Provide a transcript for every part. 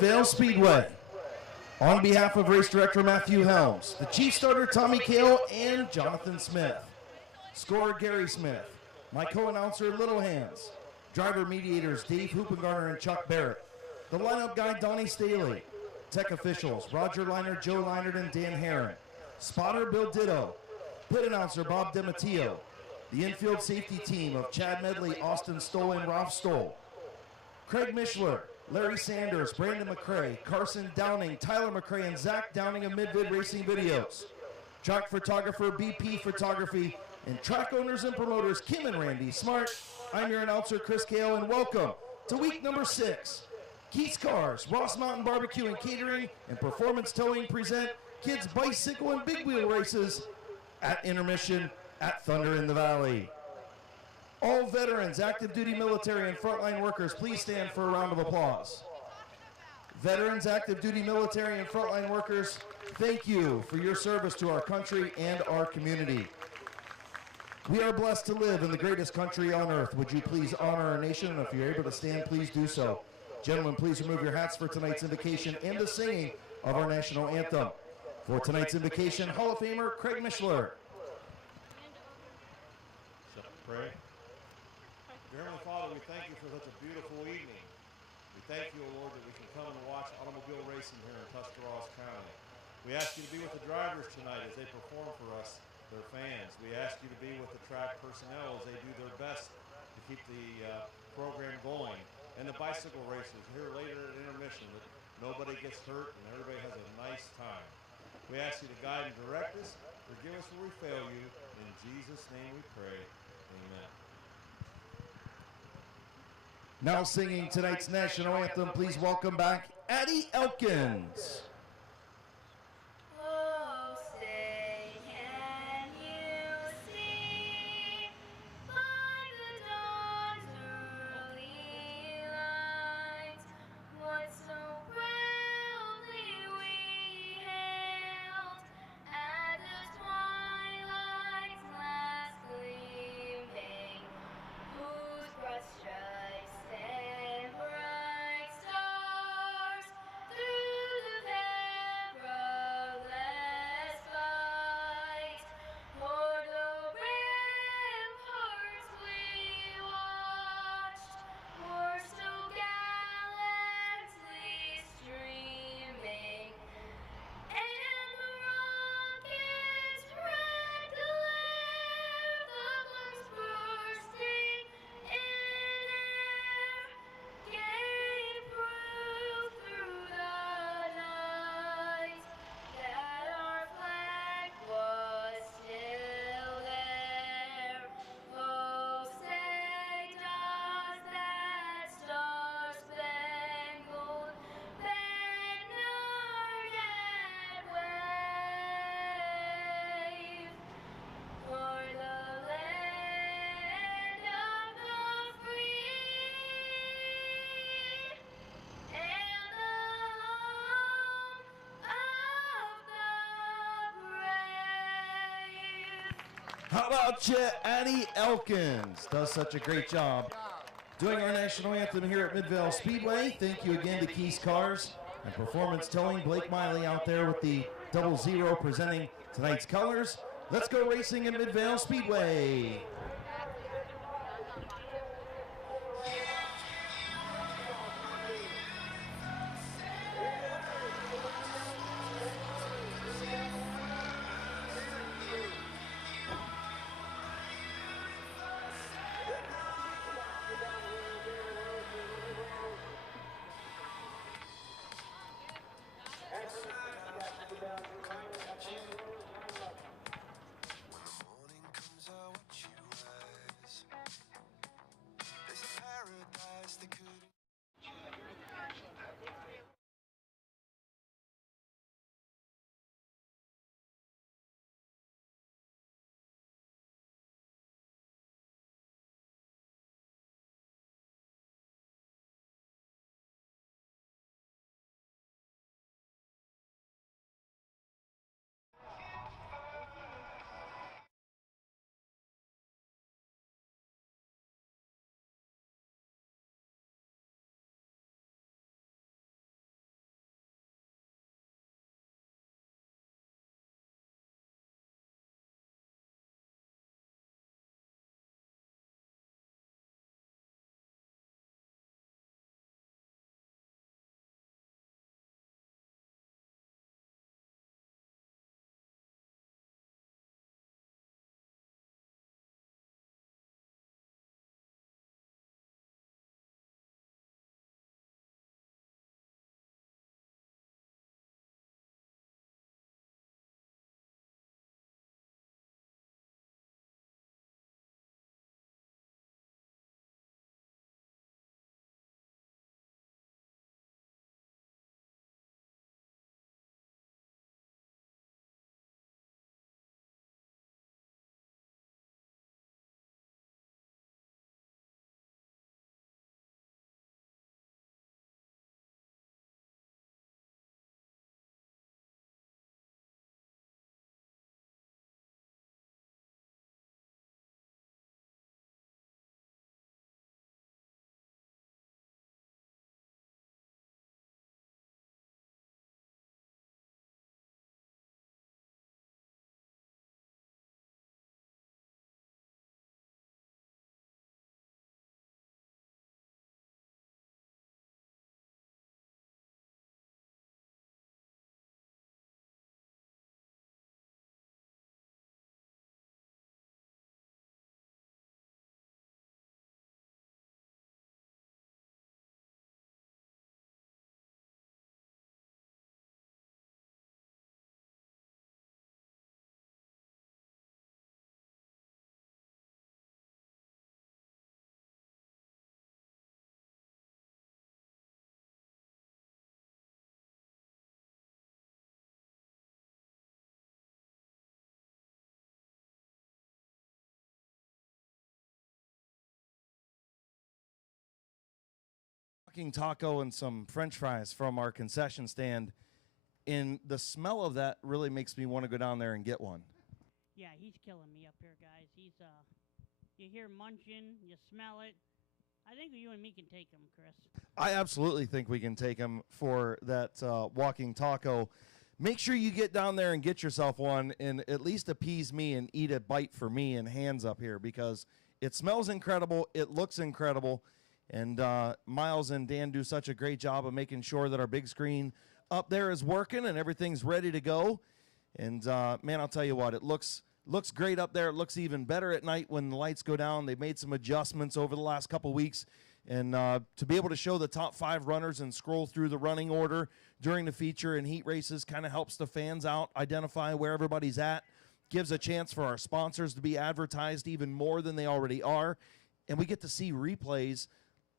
Vale Speedway. On behalf of race director Matthew Helms, the chief starter Tommy Kale, and Jonathan Smith. Scorer Gary Smith. My co-announcer Little Hands. Driver mediators Dave Hoopengarner and Chuck Barrett. The lineup guy Donnie Staley. Tech officials Roger Leinert, Joe Leinert, and Dan Herron. Spotter Bill Ditto. Pit announcer Bob DeMatteo. The infield safety team of Chad Medley, Austin Stoll, and Ralph Stoll. Craig Mishler, Larry Sanders, Brandon McCrae, Carson Downing, Tyler McCrae, and Zach Downing of Mid-Vid Racing Videos. Track photographer BP Photography, and track owners and promoters Kim and Randy Smart. I'm your announcer Chris Kale, and welcome to week number 6. Keith's Cars, Ross Mountain Barbecue and Catering, and Performance Towing present kids bicycle and big wheel races at intermission at Thunder in the Valley. All veterans, active duty military, and frontline workers, please stand for a round of applause. Veterans, active duty military, and frontline workers, thank you for your service to our country and our community. We are blessed to live in the greatest country on earth. Would you please honor our nation? And if you're able to stand, please do so. Gentlemen, please remove your hats for tonight's invocation and the singing of our national anthem. For tonight's invocation, Hall of Famer Craig Mishler. Pray. Dear Heavenly Father, we thank you for such a beautiful evening. We thank you, O Lord, that we can come and watch automobile racing here in Tuscarawas County. We ask you to be with the drivers tonight as they perform for us, their fans. We ask you to be with the track personnel as they do their best to keep the program going. And the bicycle racers here later at intermission, that nobody gets hurt and everybody has a nice time. We ask you to guide and direct us. Forgive us where we fail you. In Jesus' name we pray. Amen. Now singing tonight's national anthem, please welcome back Addie Elkins. Oh, say, can you see by the dawn's early light what so proudly we hailed at the twilight's last gleaming, whose broad stripes and bright stars through the perilous fight o'er the ramparts we watched were so gallantly streaming, and the rocket's red glare, the flames bursting in air, gave proof through the night that our flag was still there. Oh, say does that star-spangled banner yet wave o'er the land of the free and the home of the brave? How about you, Addie Elkins? Does such a great job doing our national anthem here at Mid-Vid Speedway. Thank you again to Keith's Cars and Performance Towing. Blake Miley out there with the 00 presenting tonight's colors. Let's go racing at Mid-Vid Speedway. When the morning comes, I watch you walking taco and some French fries from our concession stand, and the smell of that really makes me want to go down there and get one. Yeah, he's killing me up here, guys. He's you hear munching, you smell it. I think you and me can take him, Chris. I absolutely think we can take him for that walking taco. Make sure you get down there and get yourself one and at least appease me and eat a bite for me and hands up here, because it smells incredible. It looks incredible. And Miles and Dan do such a great job of making sure that our big screen up there is working and everything's ready to go. And, man, I'll tell you what, it looks great up there. It looks even better at night when the lights go down. They've made some adjustments over the last couple weeks. And to be able to show the top 5 runners and scroll through the running order during the feature and heat races kind of helps the fans out, identify where everybody's at, gives a chance for our sponsors to be advertised even more than they already are. And we get to see replays.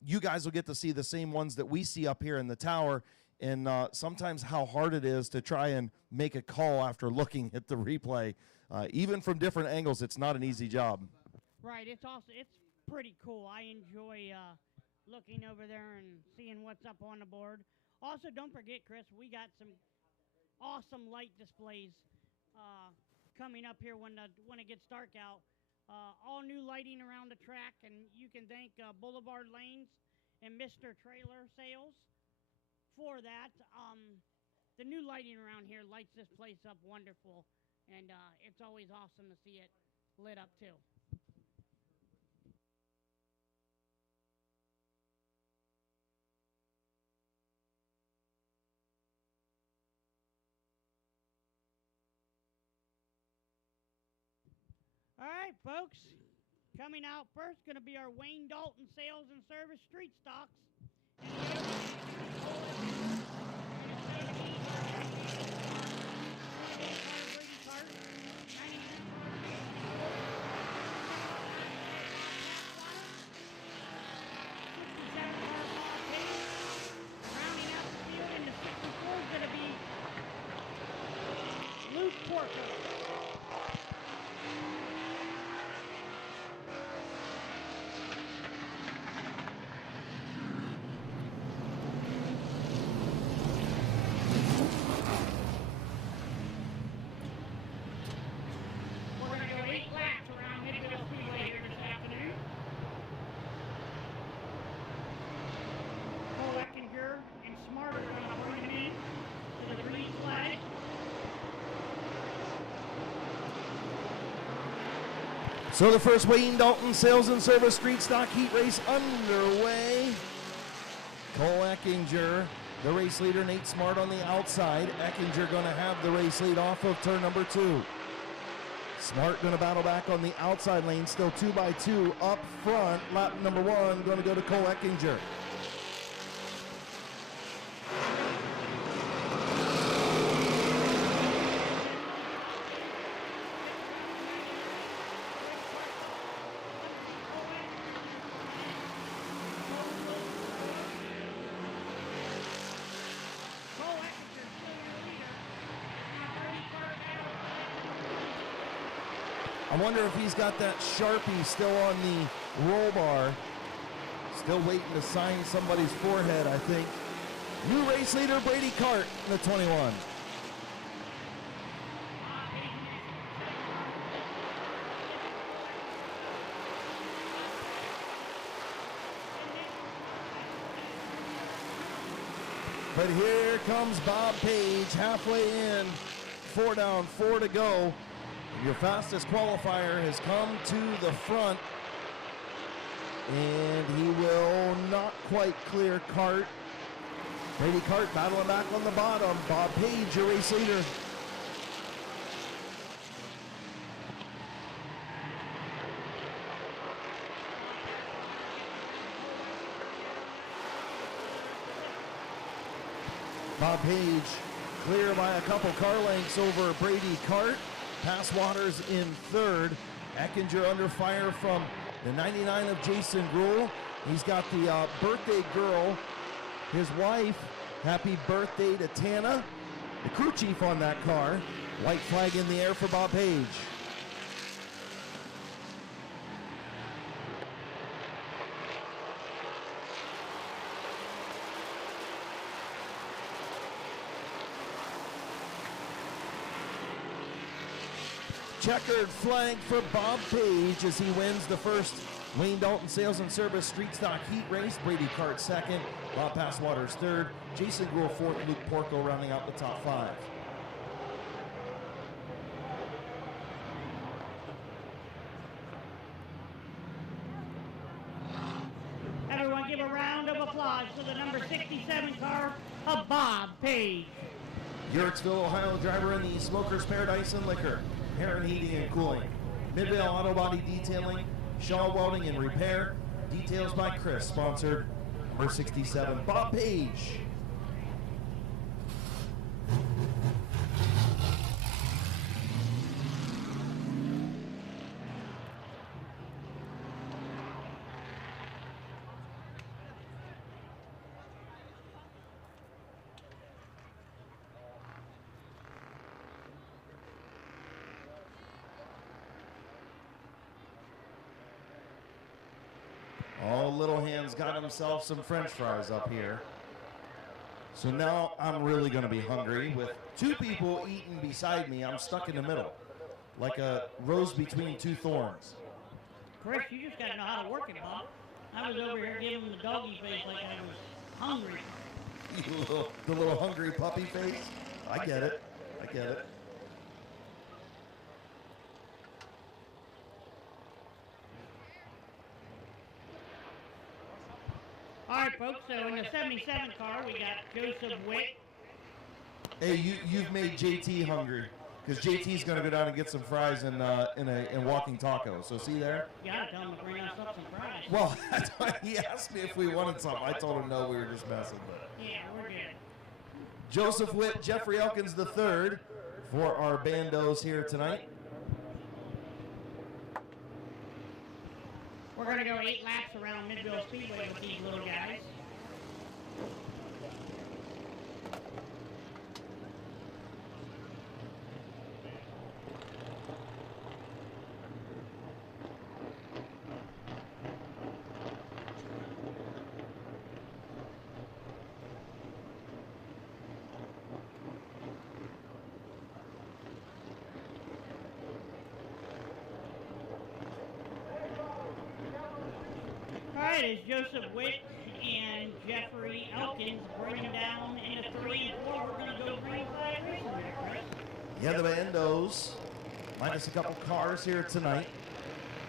You guys will get to see the same ones that we see up here in the tower, and sometimes how hard it is to try and make a call after looking at the replay. Even from different angles, it's not an easy job. Right, it's pretty cool. I enjoy looking over there and seeing what's up on the board. Also, don't forget, Chris, we got some awesome light displays coming up here when it gets dark out. All new lighting around the track, and you can thank Boulevard Lanes and Mr. Trailer Sales for that. The new lighting around here lights this place up wonderful, and it's always awesome to see it lit up too. All right, folks. Coming out first, going to be our Wayne Dalton Sales and Service Street Stocks. Rounding out the field in the 64 is going to be Luke Porco. So the first Wayne Dalton Sales and Service Street Stock Heat Race underway. Cole Eckinger, the race leader, Nate Smart on the outside. Eckinger going to have the race lead off of turn number 2. Smart going to battle back on the outside lane, still 2 by 2 up front. Lap number 1 going to go to Cole Eckinger. I wonder if he's got that Sharpie still on the roll bar. Still waiting to sign somebody's forehead, I think. New race leader Brady Cart in the 21. But here comes Bob Page halfway in. 4 down, 4 to go. Your fastest qualifier has come to the front, and he will not quite clear Cart. Brady Cart battling back on the bottom. Bob Page, your race leader. Bob Page clear by a couple car lengths over Brady Cart. Pass Waters in 3rd. Eckinger under fire from the 99 of Jason Gruhl. He's got the birthday girl, his wife. Happy birthday to Tana, the crew chief on that car. White flag in the air for Bob Page. Checkered flag for Bob Page as he wins the first Wayne Dalton Sales and Service Street Stock Heat Race. Brady Cart second, Bob Passwater's third, Jason Gruhl fourth, Luke Porco rounding out the top 5. Everyone give a round of applause for the number 67 car of Bob Page. Yurtsville, Ohio driver in the Smokers Paradise and Liquor, Heron Heating and Cooling, Midvale Auto Body Detailing, Shaw Welding and Repair, details by Chris, sponsored number 67, Bob Page. Oh, Little Hands got himself some French fries up here. So now I'm really going to be hungry. With 2 people eating beside me, I'm stuck in the middle, like a rose between 2 thorns. Chris, you just got to know how to work it, Bob. I was over here giving him the doggy face like I was hungry. The little hungry puppy face. I get it. I get it. All right, folks, so in the 77 car, we got Joseph Witt. Hey, you've made JT hungry, because JT's going to go down and get some fries in Walking Taco. So see there? You got to tell him to bring us up some fries. Well, he asked me if we wanted some. I told him no, we were just messing. But Yeah, we're good. Joseph Witt, Jeffrey Elkins III for our bandos here tonight. We're going to go 8 laps around Midville Speedway with these little guys. All right, it's Joseph Witt and Jeffrey Elkins bringing down into 3 and 4. We're going to go green flag racing there, Chris. Yeah, the bandos, minus a couple cars here tonight.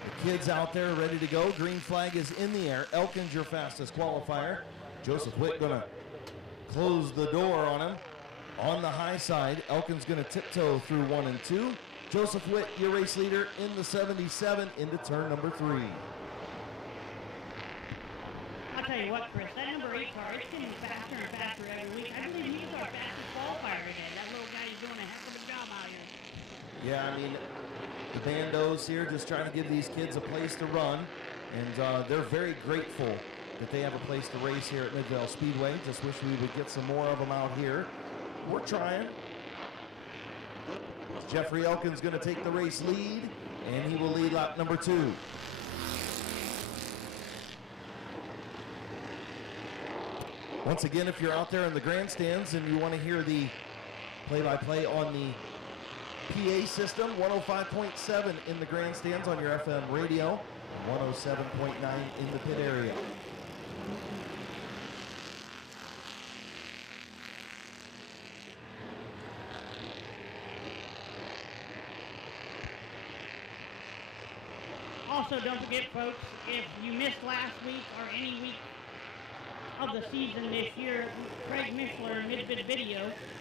The kids out there ready to go. Green flag is in the air. Elkins, your fastest qualifier. Joseph Witt going to close the door on him. On the high side, Elkins going to tiptoe through 1 and 2. Joseph Witt, your race leader in the 77 into turn number 3. I'll tell you what, Chris, that number 8 car, it's getting faster and faster every week. I believe he's our fastest qualifier today. That little guy is doing a heck of a job out here. Yeah, I mean, the bandos here just trying to give these kids a place to run, and they're very grateful that they have a place to race here at Midvale Speedway. Just wish we would get some more of them out here. We're trying. Jeffrey Elkins going to take the race lead, and he will lead lap number 2. Once again, if you're out there in the grandstands and you want to hear the play-by-play on the PA system, 105.7 in the grandstands on your FM radio, and 107.9 in the pit area. Also, don't forget, folks, if you missed last week or any week of the season this year, Craig Mishler and Mid-Vid Video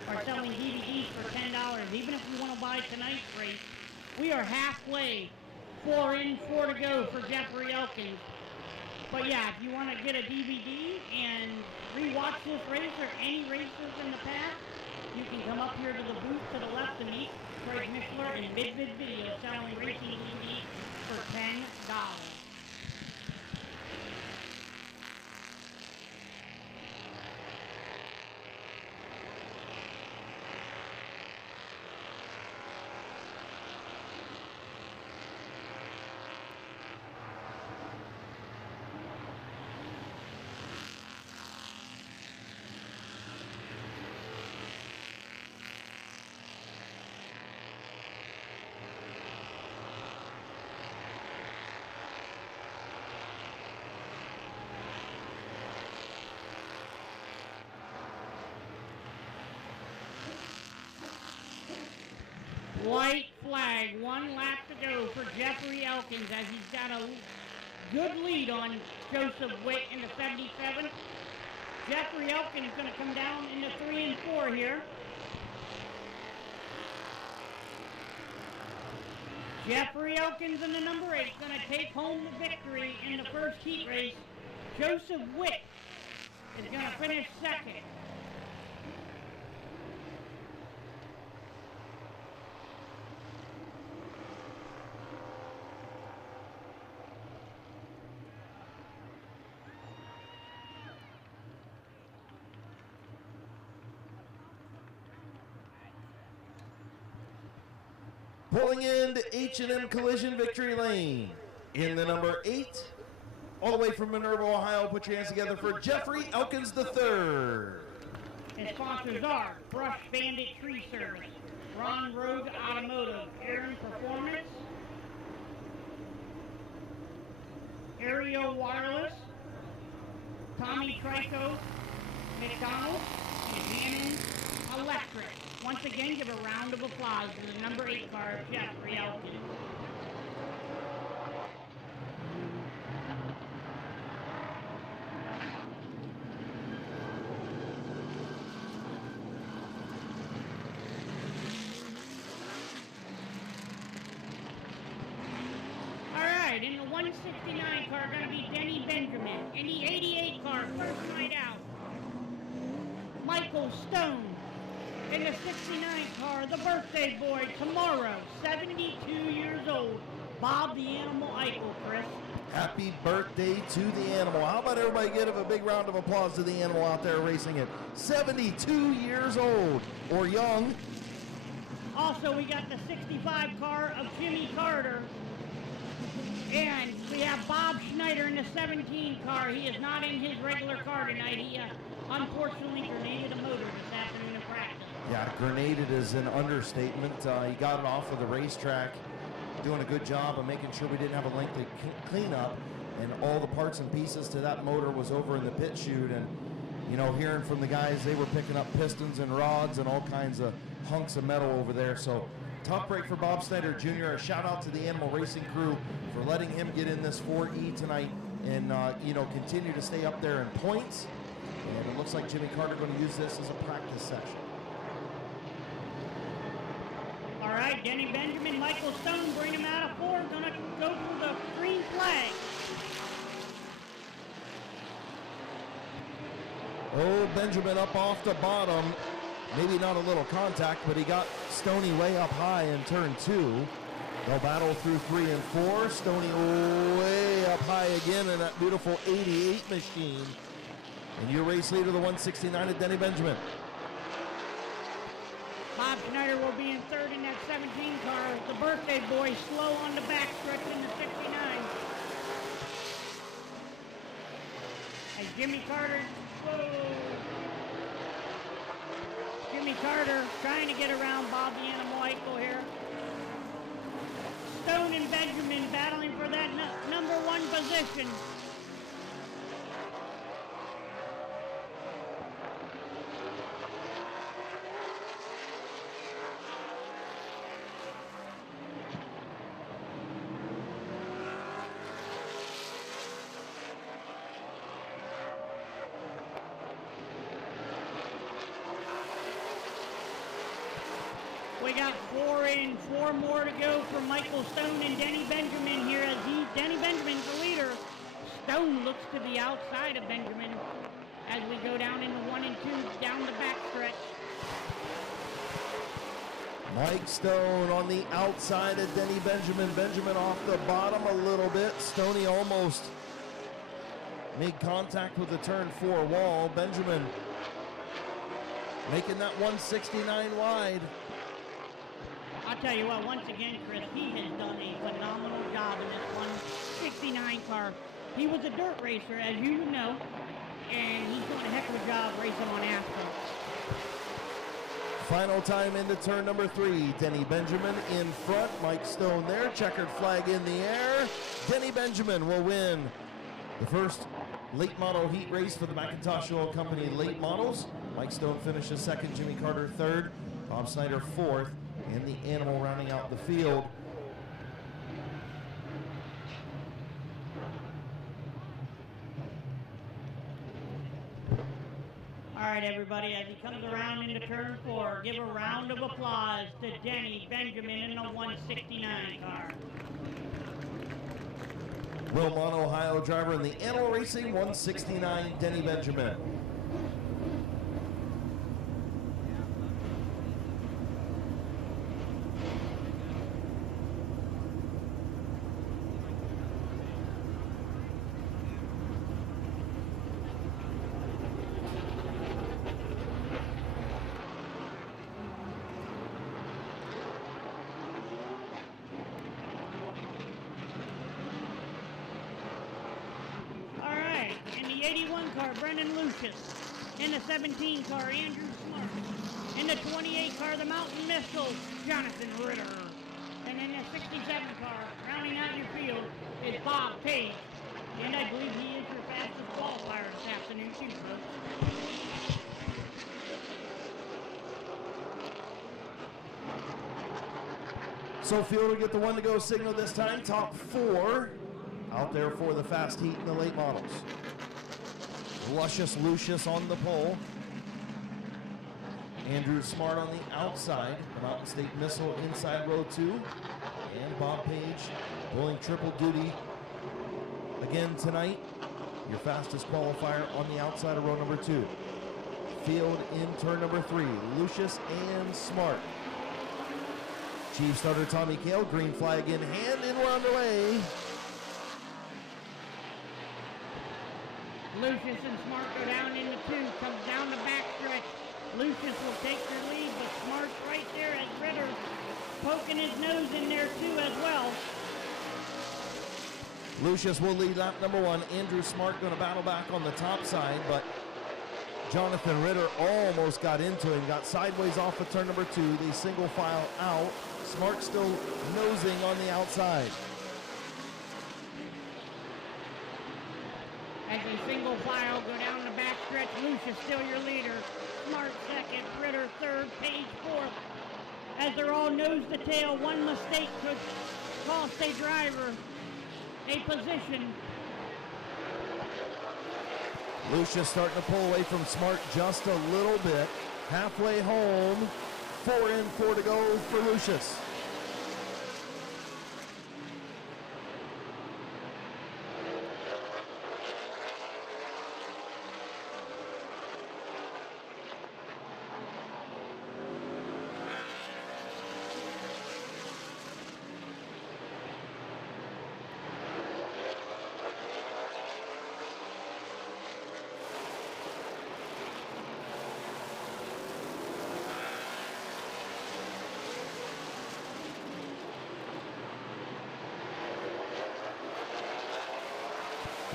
are selling DVDs for $10. Even if you want to buy tonight's race, we are halfway, 4 in, 4 to go for Jeffrey Elkins. But yeah, if you want to get a DVD and rewatch this race or any races in the past, you can come up here to the booth to the left and meet Craig Mishler and Mid-Vid Video selling racing DVDs for $10. White flag, 1 lap to go for Jeffrey Elkins as he's got a good lead on Joseph Witt in the 77. Jeffrey Elkins going to come down in the 3 and 4 here. Jeffrey Elkins in the number 8 going to take home the victory in the first heat race. Joseph Witt is going to finish second. Pulling into H&M Collision Victory Lane in the number 8, all the way from Minerva, Ohio. Put your hands together for Jeffrey Elkins III. His sponsors are Brush Bandit Tree Service, Ron Rogue Automotive, Aaron Performance, Aerial Wireless, Tommy Trico, McDonald's, and Hannon Electric. Once again, give a round of applause to the number 8 car, Jeffrey Elkins. All right, in the 169 car, going to be Denny Benjamin. In the 88 car, first night out, Michael Stone. In the 69 car, the birthday boy tomorrow, 72 years old, Bob the Animal Eichel, Chris. Happy birthday to the animal. How about everybody give a big round of applause to the animal out there racing it. 72 years old or young. Also, we got the 65 car of Jimmy Carter. And we have Bob Schneider in the 17 car. He is not in his regular car tonight. He unfortunately grenaded a motor this afternoon in practice. Yeah, grenaded is an understatement. He got it off of the racetrack, doing a good job of making sure we didn't have a lengthy cleanup, and all the parts and pieces to that motor was over in the pit chute. And, you know, hearing from the guys, they were picking up pistons and rods and all kinds of hunks of metal over there. So, tough break for Bob Snyder Jr. A shout out to the Animal Racing crew for letting him get in this 4E tonight and, you know, continue to stay up there in points. And it looks like Jimmy Carter going to use this as a practice session. All right, Denny Benjamin, Michael Stone, bring him out of 4, gonna go for the green flag. Oh, Benjamin up off the bottom. Maybe not a little contact, but he got Stoney way up high in turn 2. They'll battle through 3 and 4. Stoney way up high again in that beautiful 88 machine. And your race leader, the 169 of Denny Benjamin. Bob Schneider will be in 3rd in that 17 car. The birthday boy slow on the backstretch in the 69. As Jimmy Carter, Jimmy Carter trying to get around Bob the Animal Eichel here. Stone and Benjamin battling for that number 1 position. We got 4 in, 4 more to go for Michael Stone and Denny Benjamin here as Denny Benjamin's the leader. Stone looks to the outside of Benjamin as we go down into 1 and 2 down the backstretch. Mike Stone on the outside of Denny Benjamin. Benjamin off the bottom a little bit. Stoney almost made contact with the turn 4 wall. Benjamin making that 169 wide. I'll tell you what, once again, Chris, he has done a phenomenal job in this 169 car. He was a dirt racer, as you know, and he's doing a heck of a job racing on asphalt. Final time into turn number 3. Denny Benjamin in front. Mike Stone there. Checkered flag in the air. Denny Benjamin will win the first late model heat race for the McIntosh Oil Company late models. Mike Stone finishes 2nd. Jimmy Carter 3rd. Bob Snyder 4th. and the Animal rounding out the field. All right, everybody, as he comes around into turn 4, give a round of applause to Denny Benjamin in the 169 car. Wilmot, Ohio driver in the Animal Racing 169, Denny Benjamin. Lucius. In the 17 car, Andrew Smart. In the 28 car, the Mountain Missile, Jonathan Ritter. And in the 67 car, rounding out your field, is Bob Page. And I believe he is your fastest qualifier this afternoon, too, folks. So field will get the one to go signal this time. Top 4 out there for the fast heat in the late models. Luscious Lucius on the pole. Andrew Smart on the outside. The Mountain State Missile inside row 2. And Bob Page pulling triple duty again tonight. Your fastest qualifier on the outside of row number 2. Field in turn number 3. Lucius and Smart. Chief starter Tommy Kale, green flag in hand, and we're underway. Lucius and Smart go down into 2, comes down the backstretch. Lucius will take their lead, but Smart's right there as Ritter poking his nose in there too as well. Lucius will lead lap number 1. Andrew Smart going to battle back on the top side, but Jonathan Ritter almost got into him, got sideways off of turn number 2. They single file out. Smart still nosing on the outside. As they single file go down the backstretch, Lucius still your leader. Smart second, Ritter third, Page fourth. As they're all nose to tail, one mistake could cost a driver a position. Lucius starting to pull away from Smart just a little bit. Halfway home, 4 in, 4 to go for Lucius.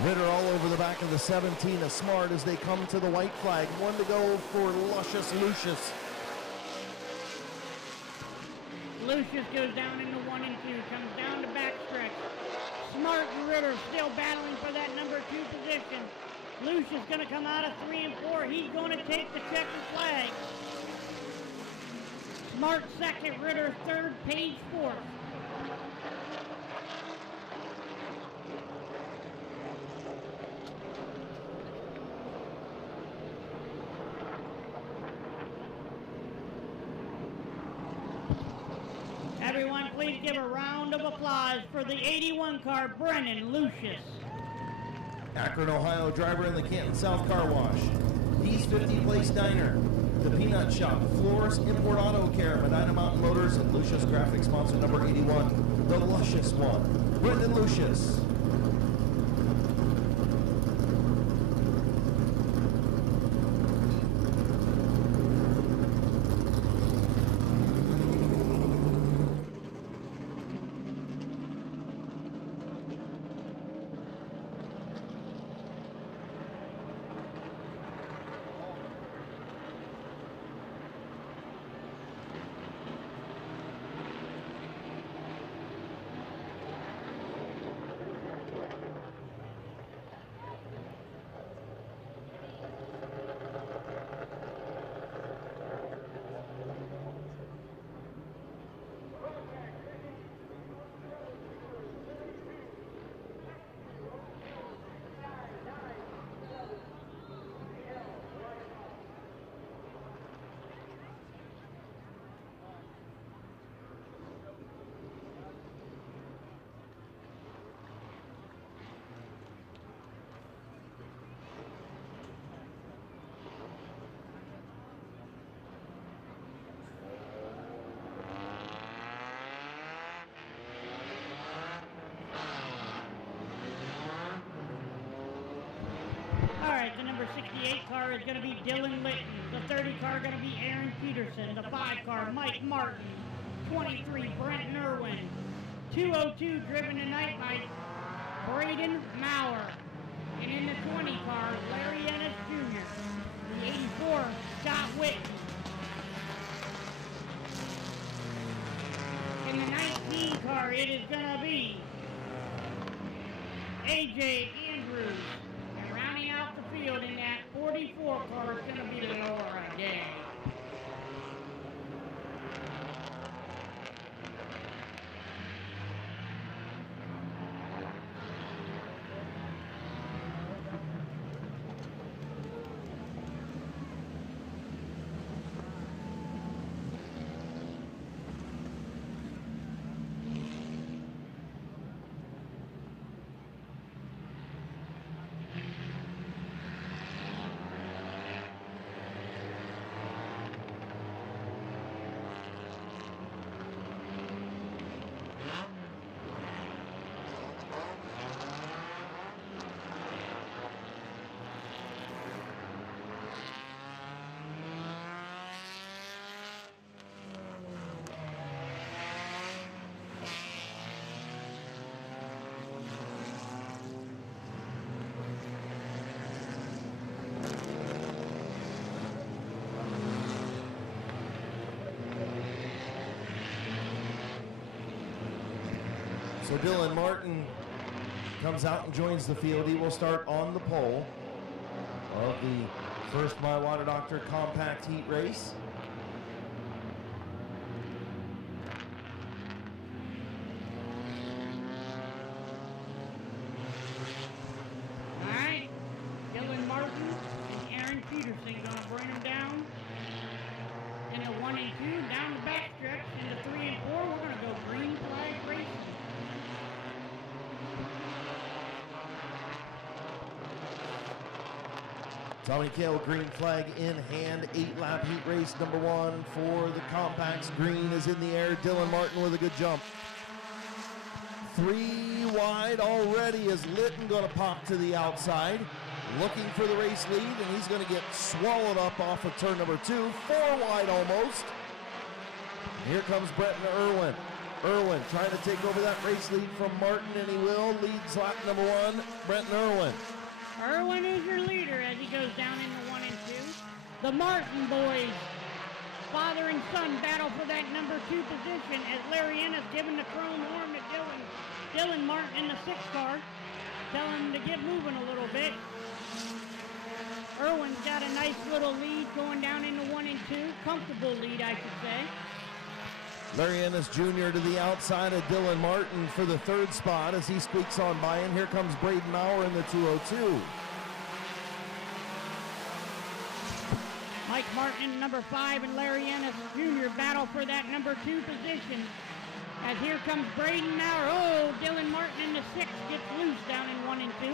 Ritter all over the back of the 17 of Smart as they come to the white flag. 1 to go for Luscious Lucius. Lucius goes down into 1 and 2, comes down to backstretch. Smart and Ritter still battling for that number 2 position. Lucius going to come out of 3 and 4. He's going to take the checkered flag. Smart second, Ritter third, Page fourth. Everyone, please give a round of applause for the 81 car, Brennan Lucius. Akron, Ohio driver in the Canton South Car Wash. East 50 Place Diner. The Peanut Shop. Floors Import Auto Care. Medina Mountain Motors and Lucius Graphics sponsor number 81. The Luscious one. Brendan Lucius. is going to be Dylan Litton. The 30 car going to be Aaron Peterson. The 5 car, Mike Martin. 23, Brenton Irwin. 202 driven tonight by Braden Maurer. And in the 20 car, Larry Ennis Jr. The 84, Scott Whitten. In the 19 car, it is going to be AJ Andrews. And rounding out the field in that 44 car is going to be Laura Day. So Dylan Martin comes out and joins the field. He will start on the pole of the first My Water Doctor Compact Heat Race. All right, Dylan Martin and Aaron Peterson going to bring him down into 1 and 2, down the back stretch into 3 and 4. We're going to go green flag racing. Tommy Cale, green flag in hand, 8-lap heat race number 1 for the compacts. Green is in the air. Dylan Martin with a good jump. 3 wide already as Litton going to pop to the outside, looking for the race lead, and he's going to get swallowed up off of turn number 2. 4 wide almost. Here comes Brenton Irwin. Irwin trying to take over that race lead from Martin, and he will. Leads lap number 1, Brenton Irwin. Irwin is your leader as he goes down into 1 and 2. The Martin boys, father and son, battle for that number 2 position as Larry Ennis giving the chrome horn to Dylan Martin in the 6 car, telling him to get moving a little bit. Irwin's got a nice little lead going down into 1 and 2. Comfortable lead, I should say. Larry Ennis Jr. to the outside of Dylan Martin for the 3rd spot as he squeaks on by, and here comes Braden Maurer in the 202. Mike Martin, number 5, and Larry Ennis Jr. battle for that number 2 position. As here comes Braden Maurer. Oh, Dylan Martin in the 6 gets loose down in 1 and 2.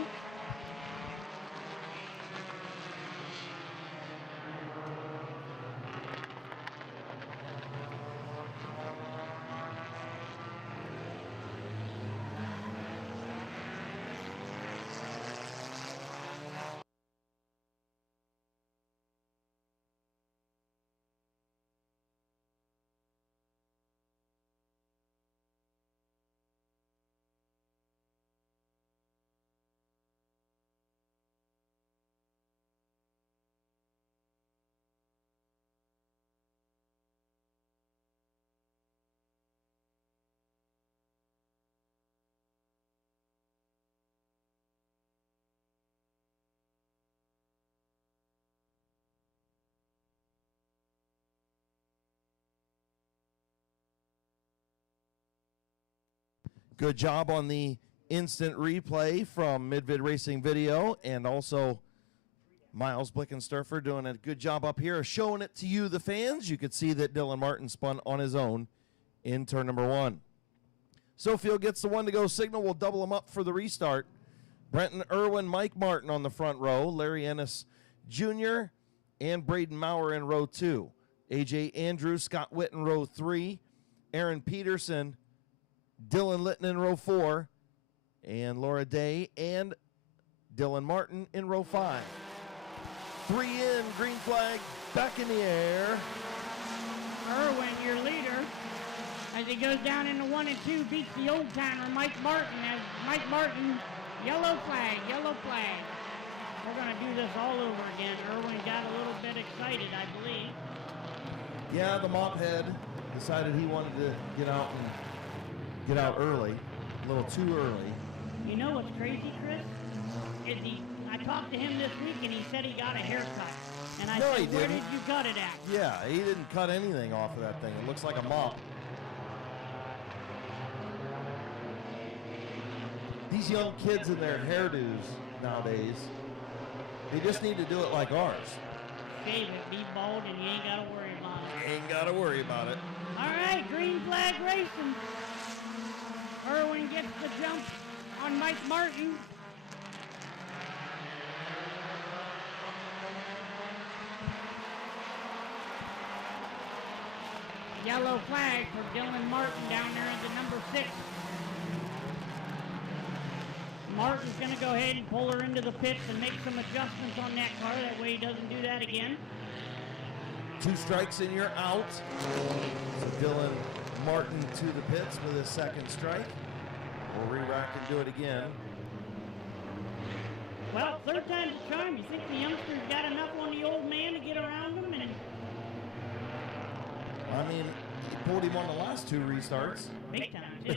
Good job on the instant replay from Mid-Vid Racing Video, and also Miles Blickensturfer doing a good job up here showing it to you, the fans. You could see that Dylan Martin spun on his own in turn number 1. Sofield gets the 1-to-go signal. We'll double him up for the restart. Brenton Irwin, Mike Martin on the front row, Larry Ennis Jr., and Braden Maurer in row 2. A.J. Andrews, Scott Whitten, row 3. Aaron Peterson, Dylan Litton in row 4, and Laura Day and Dylan Martin in row 5. 3 in, green flag back in the air. Irwin, your leader, as he goes down into 1 and 2, beats the old timer Mike Martin. As Mike Martin, yellow flag, yellow flag. We're going to do this all over again. Irwin got a little bit excited, I believe. Yeah, the mop head decided he wanted to get out early, a little too early. You know what's crazy, Chris? I talked to him this week, and he said he got a haircut. And I No, said, he where didn't. did you cut it at? Yeah, he didn't cut anything off of that thing. It looks like a mop. These young kids in their hairdos nowadays, they just need to do it like ours. Shave it, be bald, and you ain't got to worry about it. Ain't got to worry about it. All right, green flag racing. Irwin gets the jump on Mike Martin. Yellow flag for Dylan Martin down there at the number 6. Martin's going to go ahead and pull her into the pits and make some adjustments on that car. That way he doesn't do that again. 2 strikes and you're out. So Dylan Martin to the pits with his 2nd strike. We'll re-rack and do it again. Well, 3rd time's a charm. You think the youngsters got enough on the old man to get around him? And I mean, he pulled him on the last 2 restarts. big time, too.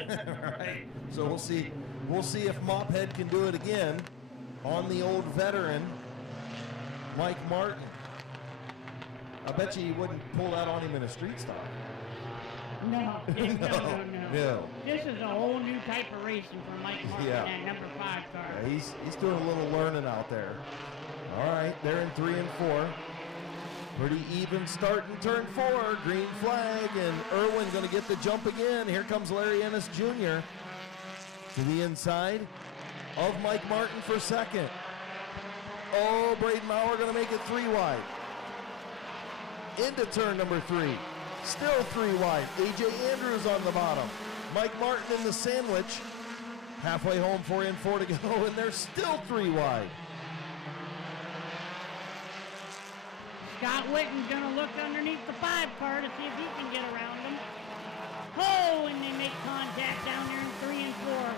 Right. So we'll see if Mophead can do it again on the old veteran, Mike Martin. I bet you he wouldn't pull that on him in a street stop. No. No. This is a whole new type of racing for Mike Martin, Yeah. that number 5 car. Yeah, he's doing a little learning out there. All right, they're in 3 and 4. Pretty even start in turn 4. Green flag, and Irwin going to get the jump again. Here comes Larry Ennis Jr. to the inside of Mike Martin for 2nd. Oh, Braden Maurer going to make it 3 wide. Into turn number 3. Still 3 wide. A.J. Andrews on the bottom. Mike Martin in the sandwich. Halfway home, 4 in, 4 to go, and they're still 3 wide. Scott Witten's going to look underneath the 5 car to see if he can get around them. Oh, and they make contact down there in 3 and 4.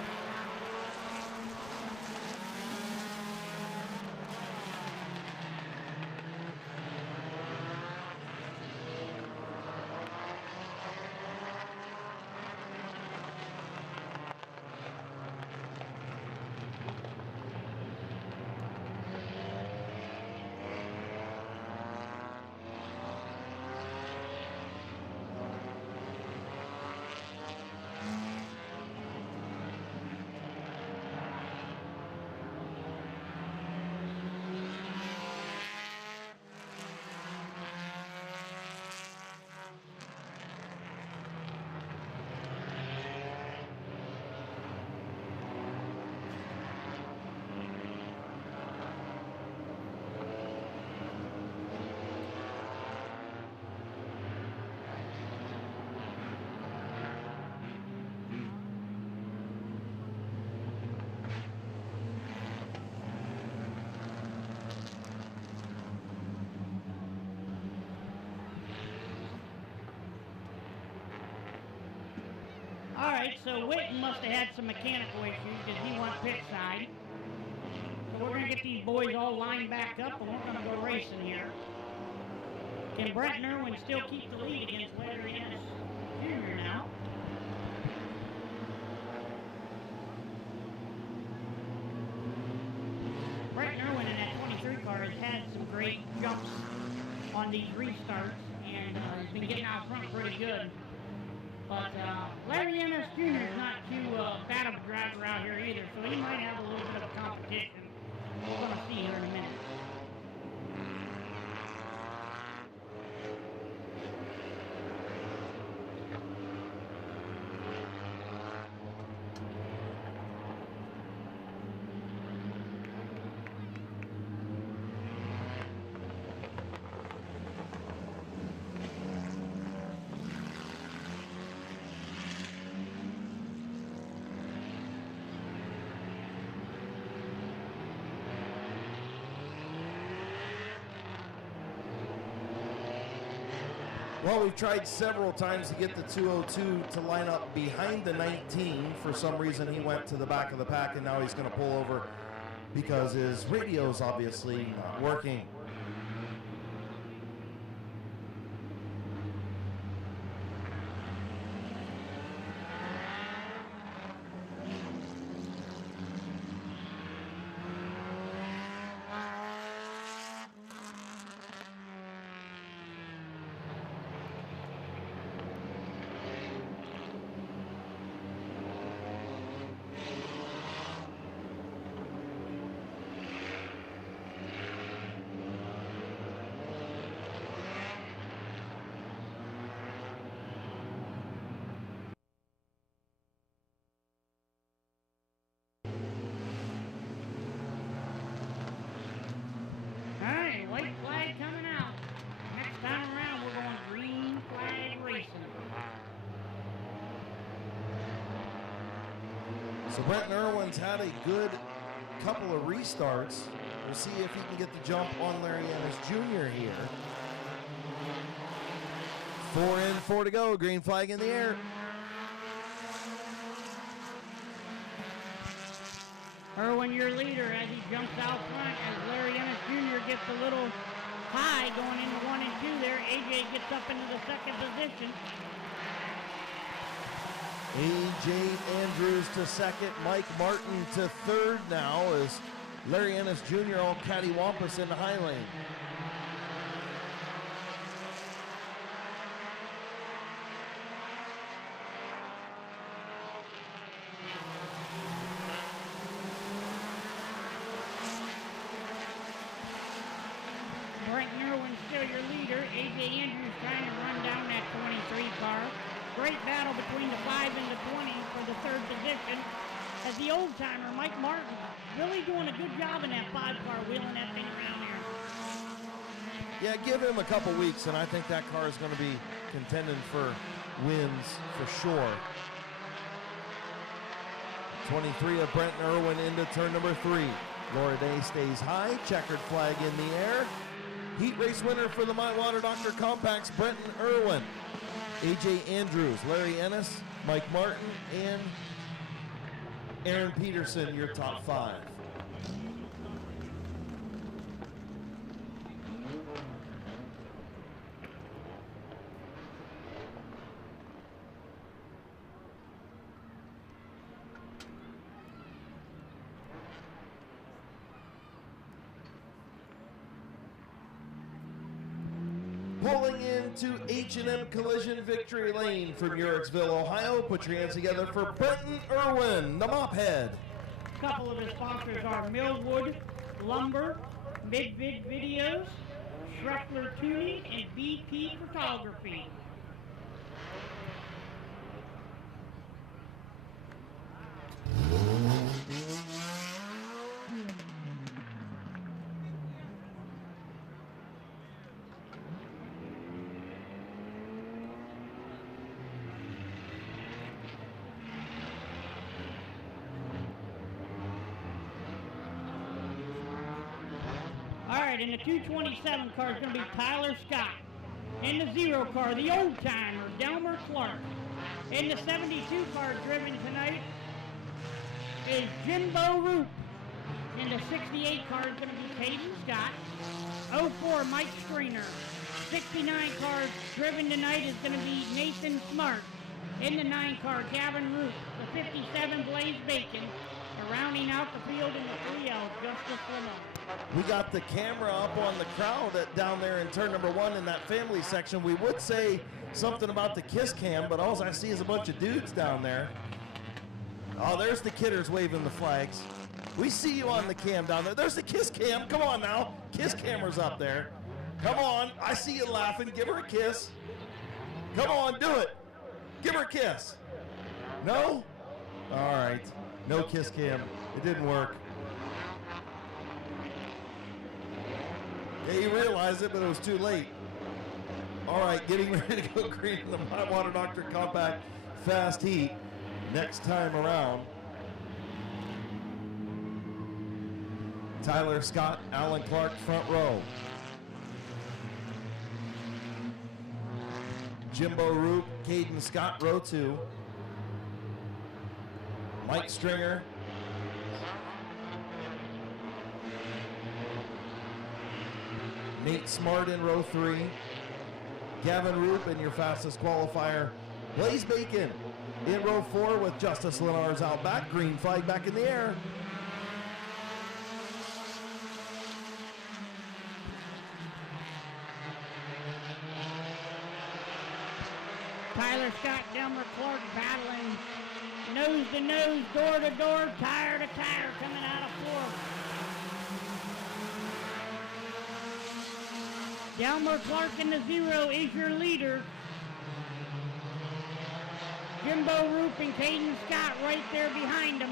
All right, so Witten must have had some mechanical issues because he went pit side. So we're going to get these boys all lined back up, and we're going to go racing here. Can Brett and Irwin still keep the lead against Larry Ennis Jr. now? Brett and Irwin in that 23 car has had some great jumps on these restarts, and has been getting out front pretty good. But Larry Ennis Jr. is not too bad of a driver out here either, so he might have a little bit of competition. We're going to see here in a minute. Well, we've tried several times to get the 202 to line up behind the 19. For some reason, he went to the back of the pack, and now he's going to pull over because his radio's obviously not working. Alright, white flag coming out. Next time around, we're going green flag racing. So Brenton Irwin's had a good couple of restarts. We'll see if he can get the jump on Larry Ennis Jr. here. 4 in, 4 to go. Green flag in the air. Irwin, your leader, as he jumps out front, as Larry Ennis Jr. gets a little high going into 1 and 2 there. AJ gets up into the second position. A.J. Andrews to second. Mike Martin to third now as Larry Ennis Jr. all cattywampus in the high lane. Brenton Irwin still your leader. AJ Andrews trying to run down that 23 car. Great battle between the 5 and the 20 for the third position. As the old timer, Mike Martin, really doing a good job in that 5 car, wheeling that thing around there. Yeah, give him a couple weeks, and I think that car is going to be contending for wins for sure. 23 of Brenton Irwin into turn number 3. Laura Day stays high, checkered flag in the air. Heat race winner for the Mighty Doctor Compacts, Brenton Irwin. A.J. Andrews, Larry Ennis, Mike Martin, and Aaron Peterson, your top 5. Pulling into H&M Collision Victory Lane from Yorksville, Ohio. Put your hands together for Brenton Irwin, the mop head. A couple of his sponsors are Millwood Lumber, Mid-Vid Videos, Schruffler Tuning, and BP Photography. All right, in the 227 car is going to be Tyler Scott. In the 0 car, the old timer, Delmer Clark. In the 72 car driven tonight is Jimbo Roop. In the 68 car is going to be Caden Scott. 04 Mike Streiner. 69 car driven tonight is going to be Nathan Smart. In the 9 car, Gavin Root. The 57 Blaze Bacon. Rounding out the field in the 3L, Justice Lemon. We got the camera up on the crowd down there in turn number 1 in that family section. We would say something about the kiss cam, but all I see is a bunch of dudes down there. Oh, there's the kidders waving the flags. We see you on the cam down there. There's the kiss cam. Come on now. Kiss camera's up there. Come on. I see you laughing. Give her a kiss. Come on, do it. Give her a kiss. No? All right. No kiss cam. It didn't work. Yeah, you realized it, but it was too late. All right, getting ready to go green in the Mighty Doctor Compact Fast Heat. Next time around, Tyler Scott, Alan Clark, front row. Jimbo Roop, Caden Scott, row 2. Mike Stringer. Nate Smart in row 3. Gavin Roop in your fastest qualifier. Blaze Bacon in row 4 with Justice Lenars out back. Green flag back in the air. Tyler Scott, Delmer Clark battling nose to nose, door to door, tire to tire, coming out of 4th. Delmer Clark in the 0 is your leader. Jimbo Roop and Caden Scott right there behind him.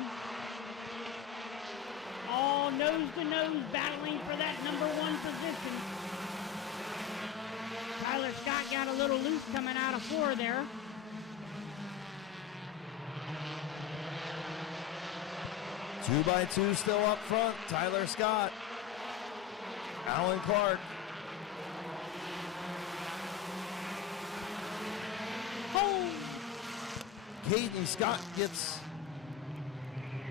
All nose to nose battling for that number 1 position. Tyler Scott got a little loose coming out of 4 there. Two by two still up front. Tyler Scott. Alan Clark. Oh! Caden Scott gets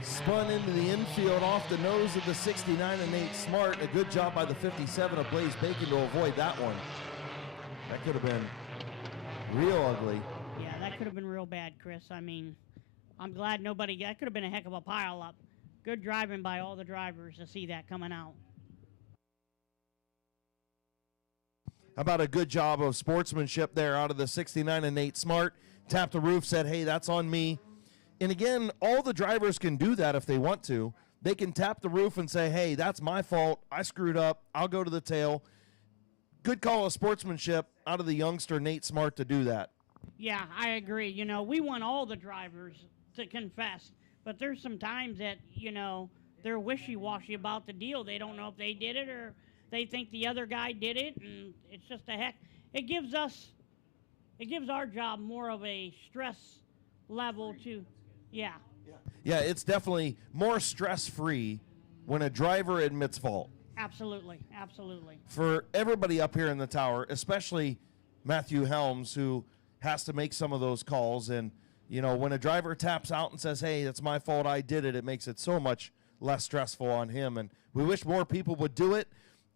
spun into the infield off the nose of the 69 and Nate Smart. A good job by the 57 of Blaze Bacon to avoid that one. That could have been real ugly. Yeah, that could have been real bad, Chris. I mean, I'm glad nobody, that could have been a heck of a pile up. Good driving by all the drivers to see that coming out. How about a good job of sportsmanship there out of the 69 and Nate Smart? Tapped the roof, said, hey, that's on me. And again, all the drivers can do that if they want to. They can tap the roof and say, hey, that's my fault. I screwed up. I'll go to the tail. Good call of sportsmanship out of the youngster Nate Smart to do that. Yeah, I agree. You know, we want all the drivers to confess, but there's some times that, you know, they're wishy-washy about the deal. They don't know if they did it or they think the other guy did it, and it's just a heck. It gives our job more of a stress level to, yeah. Yeah, it's definitely more stress-free when a driver admits fault. Absolutely, absolutely. For everybody up here in the tower, especially Matthew Helms, who has to make some of those calls. And, you know, when a driver taps out and says, hey, it's my fault, I did it, it makes it so much less stressful on him. And we wish more people would do it.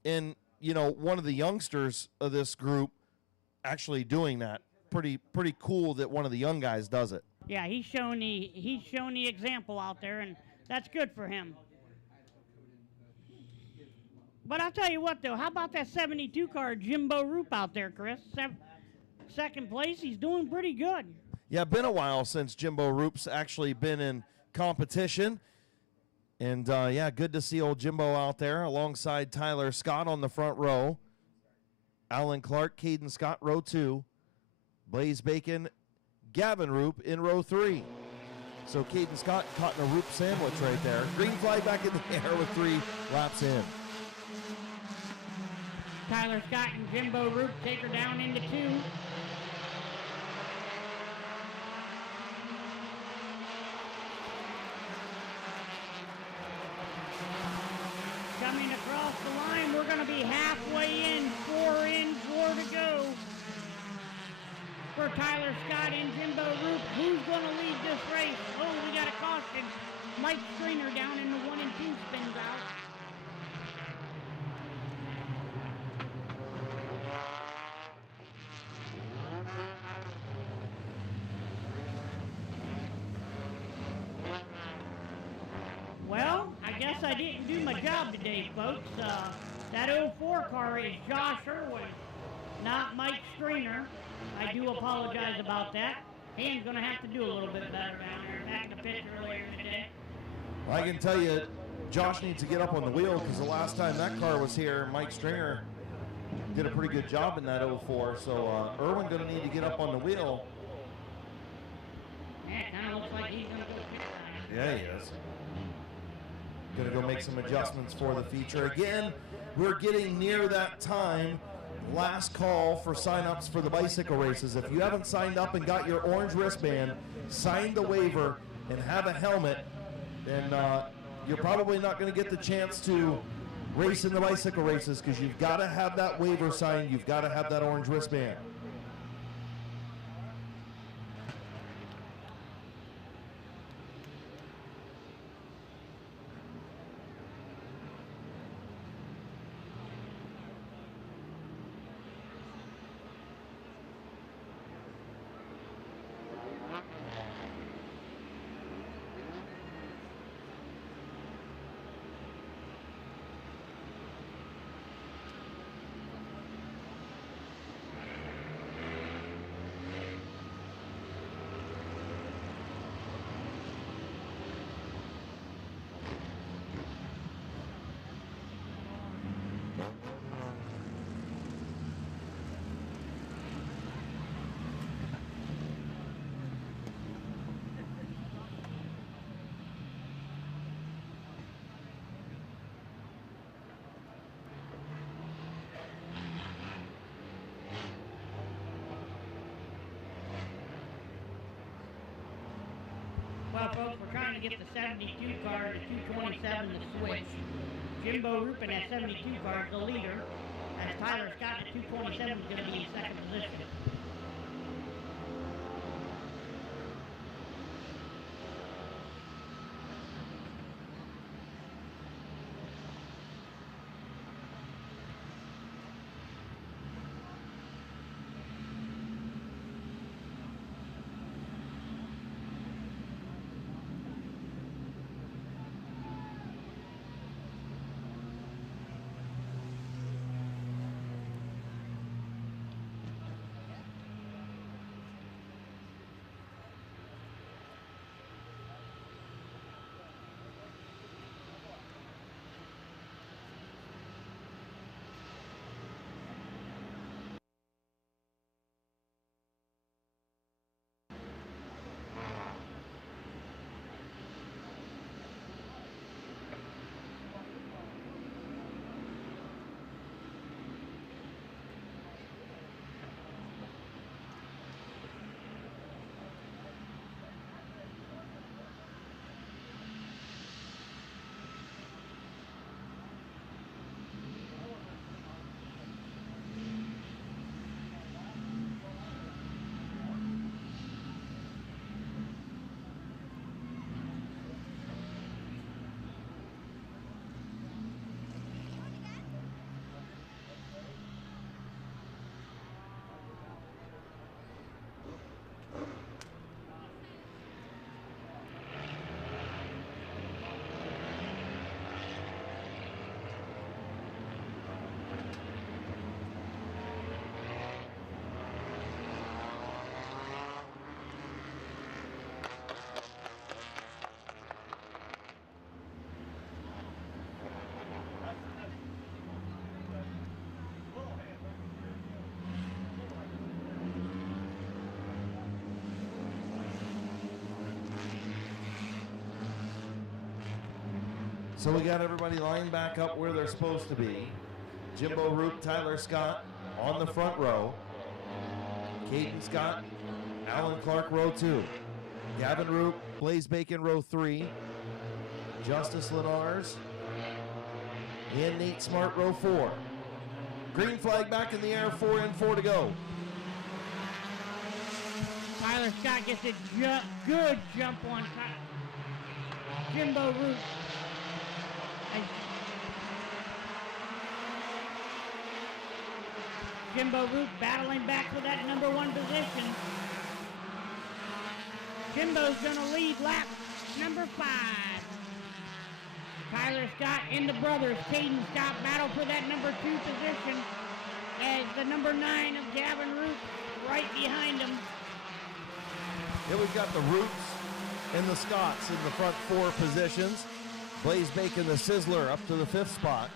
And, you know, one of the youngsters of this group actually doing that. Pretty cool that one of the young guys does it. Yeah, he's shown the example out there, and that's good for him. But I'll tell you what, though, how about that 72 car Jimbo Roop out there, Chris? Second place, he's doing pretty good. Yeah, been a while since Jimbo Roop's actually been in competition. And, yeah, good to see old Jimbo out there alongside Tyler Scott on the front row. Alan Clark, Caden Scott, row 2. Blaze Bacon, Gavin Roop in row 3. So Caden Scott caught in a Roop sandwich right there. Green flag back in the air with 3 laps in. Tyler Scott and Jimbo Roop take her down into 2. Coming across the line, we're going to be halfway in, 4 to go. For Tyler Scott and Jimbo Roop, who's going to lead this race? Oh, we got a caution. Mike Stringer down in the 1 and 2 spins out. Well, I guess I didn't do my job today, folks. That 04 car is Josh Irwin, not Mike Stringer. I do apologize about that. Han's going to have to do a little bit better down there. Back to pit earlier today. Well, I can tell you, Josh needs to get up on the wheel because the last time that car was here, Mike Stringer did a pretty good job in that 04. So Irwin going to need to get up on the wheel. Yeah, it kind of looks like he's going to go pit time. Yeah, he is. Going to go make some adjustments for the feature. Again, we're getting near that time. Last call for sign-ups for the bicycle races. If you haven't signed up and got your orange wristband, sign the waiver, and have a helmet, then you're probably not going to get the chance to race in the bicycle races because you've got to have that waiver signed. You've got to have that orange wristband. Well, folks, we're trying to get the 72 car to 227 to switch. Jimbo Roop in that 72 car is the leader, as Tyler Scott at 227 is going to be in second position. So we got everybody lined back up where they're supposed to be. Jimbo Roop, Tyler Scott on the front row. Caden Scott, Alan Clark, row 2. Gavin Roop, Blaze Bacon, row 3. Justice Lenars and Nate Smart, row 4. Green flag back in the air, 4 in, 4 to go. Tyler Scott gets a good jump on Jimbo Roop. Jimbo Roop battling back for that number 1 position. Jimbo's going to lead lap number 5. Tyler Scott and the brothers, Caden Scott, battle for that number 2 position as the number 9 of Gavin Roop right behind him. Here we've got the Roops and the Scotts in the front 4 positions. Blaze Bacon, the Sizzler, up to the 5th spot.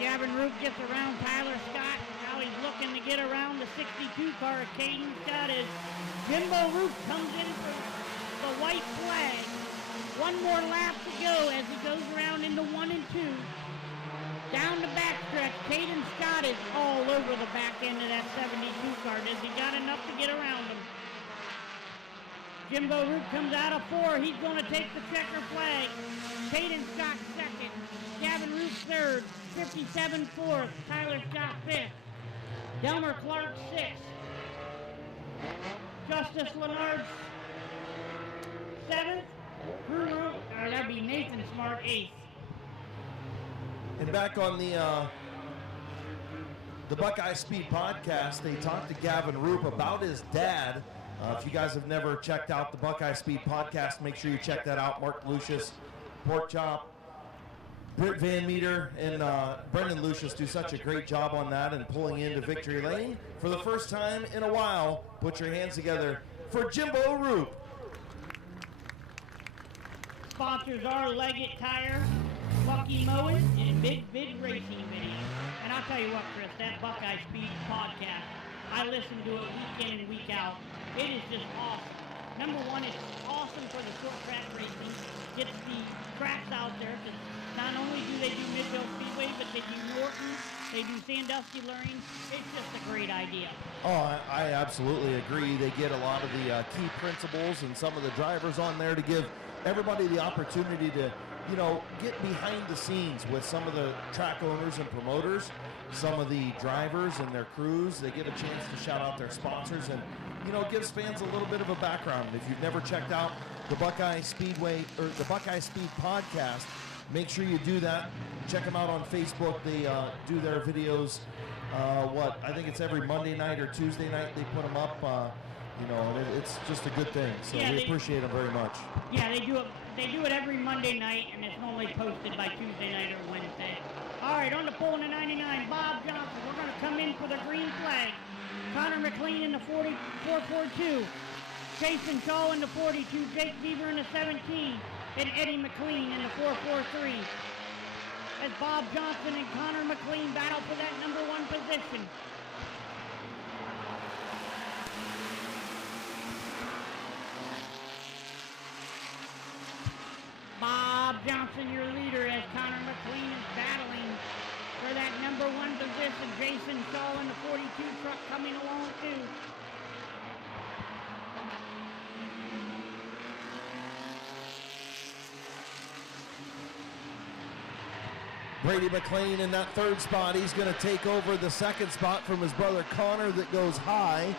Gavin Roop gets around Tyler Scott. Now he's looking to get around the 62 car of Caden Scott as Jimbo Roop comes in for the white flag. One more lap to go as he goes around into 1 and 2. Down the backstretch, Caden Scott is all over the back end of that 72 car. Has he got enough to get around him? Jimbo Roop comes out of 4. He's going to take the checker flag. Caden Scott second. Gavin Roop third. 57 fourth. Tyler Scott 5th. Delmer Clark 6th. Justice Lenard 7th. That'd be Nathan Smart 8th. And back on the Buckeye Speed podcast, they talked to Gavin Roop about his dad. If you guys have never checked out the Buckeye Speed podcast, make sure you check that out. Mark Lucius, Pork Chop, Britt Van Meter, and Brendan Lucius do such a great job on that and pulling into victory lane. For the first time in a while, put your hands together for Jimbo Roop. Sponsors are Leggett Tire, Lucky Mowing, and Mid-Vid Racing Video. And I'll tell you what, Chris, that Buckeye Speed podcast, I listen to it week in and week out. It is just awesome. Number 1, it's awesome for the short track racing. Gets the tracks out there. Not only do they do Midville Speedway, but they do Norton, They do Sandusky learning. It's just a great idea. Oh, I absolutely agree. They get a lot of the key principles and some of the drivers on there to give everybody the opportunity to, you know, get behind the scenes with some of the track owners and promoters, some of the drivers and their crews. They get a chance to shout out their sponsors and, you know, it gives fans a little bit of a background. If you've never checked out the Buckeye Speedway or the Buckeye Speed podcast, make sure you do that. Check them out on Facebook. They do their videos. I think it's every Monday night or Tuesday night they put them up. You know, and it's just a good thing. So Yeah, we they- appreciate them very much. Yeah, they do it. They do it every Monday night, and it's normally posted by Tuesday night or Wednesday. All right, on the pole in the 99, Bob Johnson. We're going to come in for the green flag. Connor McLean in the 4442. Jason Shaw in the 42. Jake Beaver in the 17. And Eddie McLean in the 443. As Bob Johnson and Connor McLean battle for that number 1 position. Bob Johnson, your leader, as Connor McLean is battling for that number 1 position. Jason Shaw in the 42 truck coming along too. Brady McLean in that 3rd spot. He's going to take over the 2nd spot from his brother Connor that goes high.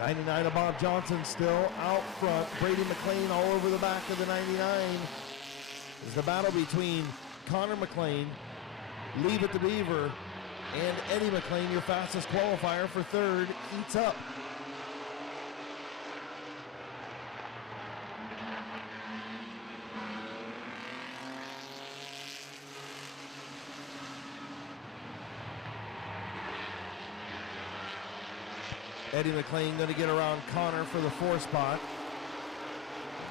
99 of Bob Johnson still out front. Brady McLean all over the back of the 99. Is the battle between Connor McLean, Leave It to Beaver, and Eddie McLean, your fastest qualifier for 3rd, heats up. Eddie McLean going to get around Connor for the 4th spot.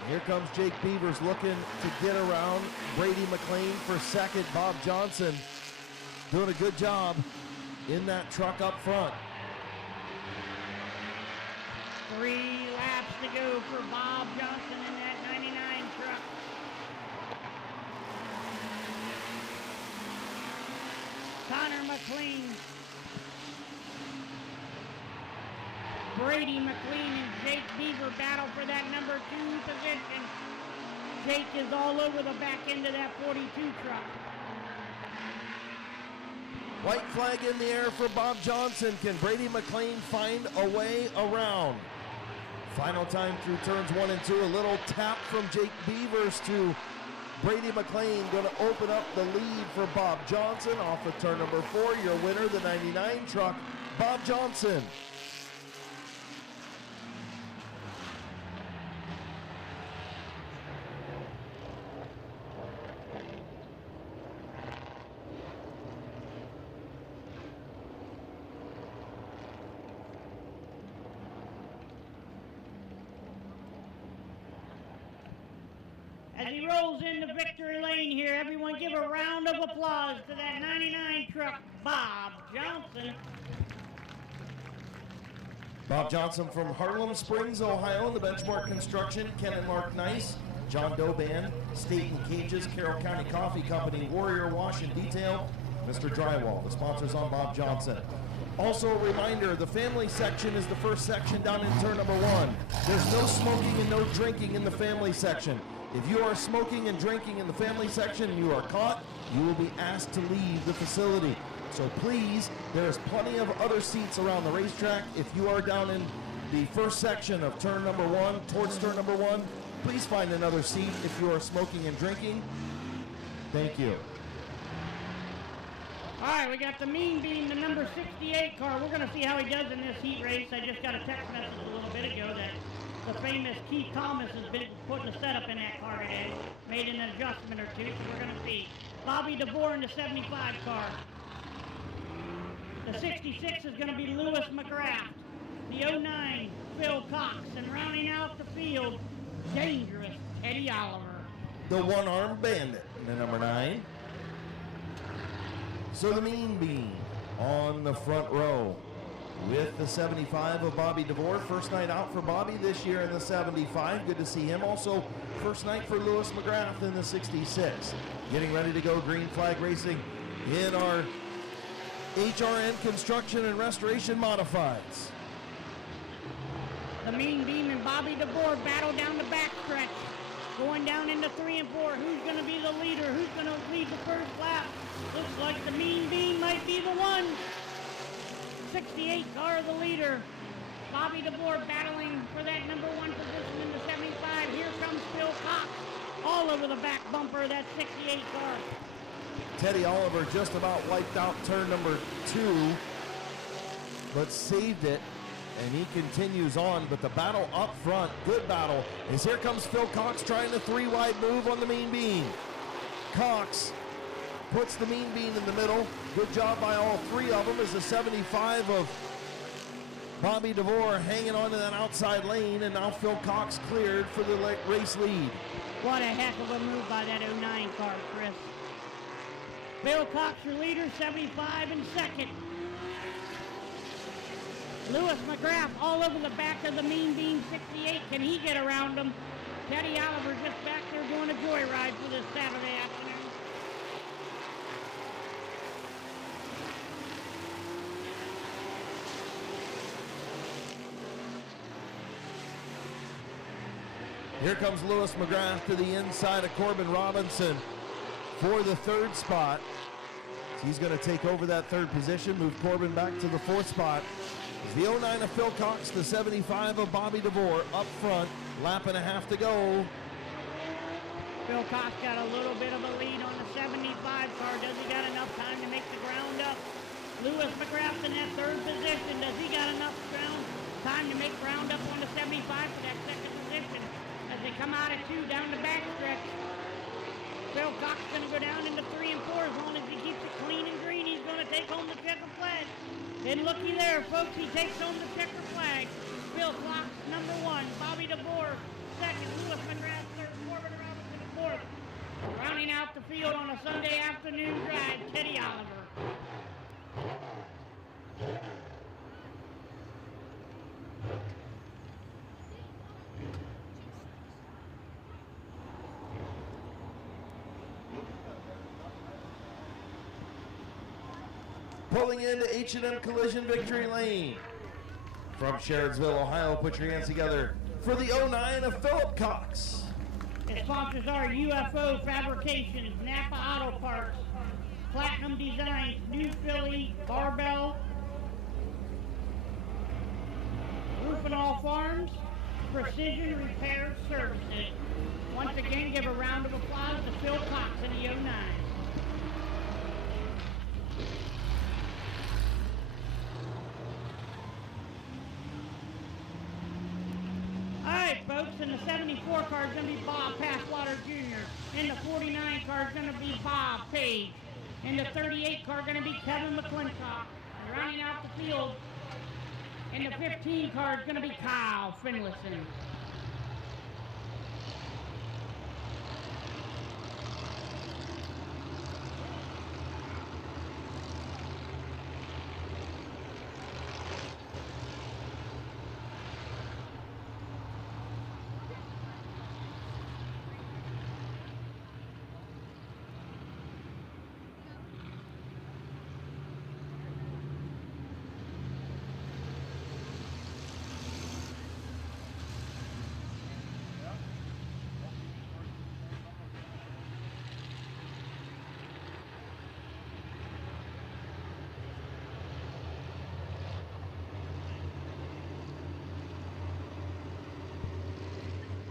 Here comes Jake Beavers looking to get around Brady McLean for 2nd. Bob Johnson doing a good job in that truck up front. 3 laps to go for Bob Johnson in that 99 truck. Connor McLean, Brady McLean, and Jake Beaver battle for that number 2 position. Jake is all over the back end of that 42 truck. White flag in the air for Bob Johnson. Can Brady McLean find a way around? Final time through turns 1 and 2. A little tap from Jake Beavers to Brady McLean. Going to open up the lead for Bob Johnson off of turn number 4. Your winner, the 99 truck, Bob Johnson. As he rolls into victory lane here, everyone give a round of applause to that 99 truck, Bob Johnson. Bob Johnson from Harlem Springs, Ohio, the Benchmark Construction, Ken and Mark Nice, John Doe Band, State and Cages, Carroll County Coffee Company, Warrior Wash and Detail, Mr. Drywall, the sponsors on Bob Johnson. Also a reminder, the family section is the first section down in turn number 1. There's no smoking and no drinking in the family section. If you are smoking and drinking in the family section and you are caught, you will be asked to leave the facility. So please, there's plenty of other seats around the racetrack. If you are down in the first section of turn number 1, towards turn number 1, please find another seat if you are smoking and drinking. Thank you. All right, we got the Mean Bean, the number 68 car. We're going to see how he does in this heat race. I just got a text message a little bit ago that the famous Keith Thomas has been putting a setup in that car today, made an adjustment or two, so we're going to see. Bobby DeVore in the 75 car. The 66 is going to be Lewis McGrath. The 09, Phil Cox. And rounding out the field, dangerous Teddy Oliver. The one-armed bandit, the number 9. So the Mean Bean on the front row with the 75 of Bobby DeVore. First night out for Bobby this year in the 75. Good to see him. Also, first night for Lewis McGrath in the 66. Getting ready to go green flag racing in our HRN Construction and Restoration Modifieds. The Mean Beam and Bobby DeBoer battle down the backstretch. Going down into 3 and 4. Who's going to be the leader? Who's going to lead the first lap? Looks like the Mean Beam might be the one. 68 car the leader. Bobby DeBoer battling for that number 1 position in the 75. Here comes Phil Cox all over the back bumper of that 68 car. Teddy Oliver just about wiped out turn number 2, but saved it, and he continues on. But the battle up front, good battle, is here comes Phil Cox trying the 3-wide move on the Mean Bean. Cox puts the Mean Bean in the middle. Good job by all 3 of them as the 75 of Bobby DeVore hanging on to that outside lane, and now Phil Cox cleared for the race lead. What a heck of a move by that 09 car, Chris. Bill Cox, your leader, 75 in second. Lewis McGrath all over the back of the Mean Bean 68. Can he get around him? Teddy Oliver just back there doing a joyride for this Saturday afternoon. Here comes Lewis McGrath to the inside of Corbin Robinson for the 3rd spot. He's going to take over that 3rd position, move Corbin back to the 4th spot. The 09 of Phil Cox, the 75 of Bobby DeVore up front, lap and a half to go. Phil Cox got a little bit of a lead on the 75 car. Does he got enough time to make the ground up? Lewis McGrath in that 3rd position. Does he got enough time to make ground up on the 75 for that 2nd position? As they come out of 2 down the backstretch. Phil Cox is going to go down into 3 and 4. As long as he keeps it clean and green, he's going to take home the checker flag. And looky there, folks, he takes home the checker flag. Phil Cox, number 1. Bobby DeBoer, 2nd. Lewis McGrath, 3rd. Corbin Robinson, 4th. Rounding out the field on a Sunday afternoon drive, Teddy Oliver. Pulling into H&M Collision Victory Lane. From Sherridsville, Ohio, put your hands together for the 09 of Philip Cox. Its sponsors are UFO Fabrications, Napa Auto Parts, Platinum Designs, New Philly, Barbell, Roofinol Farms, Precision Repair Services. Once again, give a round of applause to Phil Cox in the 09. All right, folks, in the 74 car is going to be Bob Passwater Jr. In the 49 car is going to be Bob Page. In the 38 car going to be Kevin McClintock. And rounding out the field, in the 15 car is going to be Kyle Finlayson.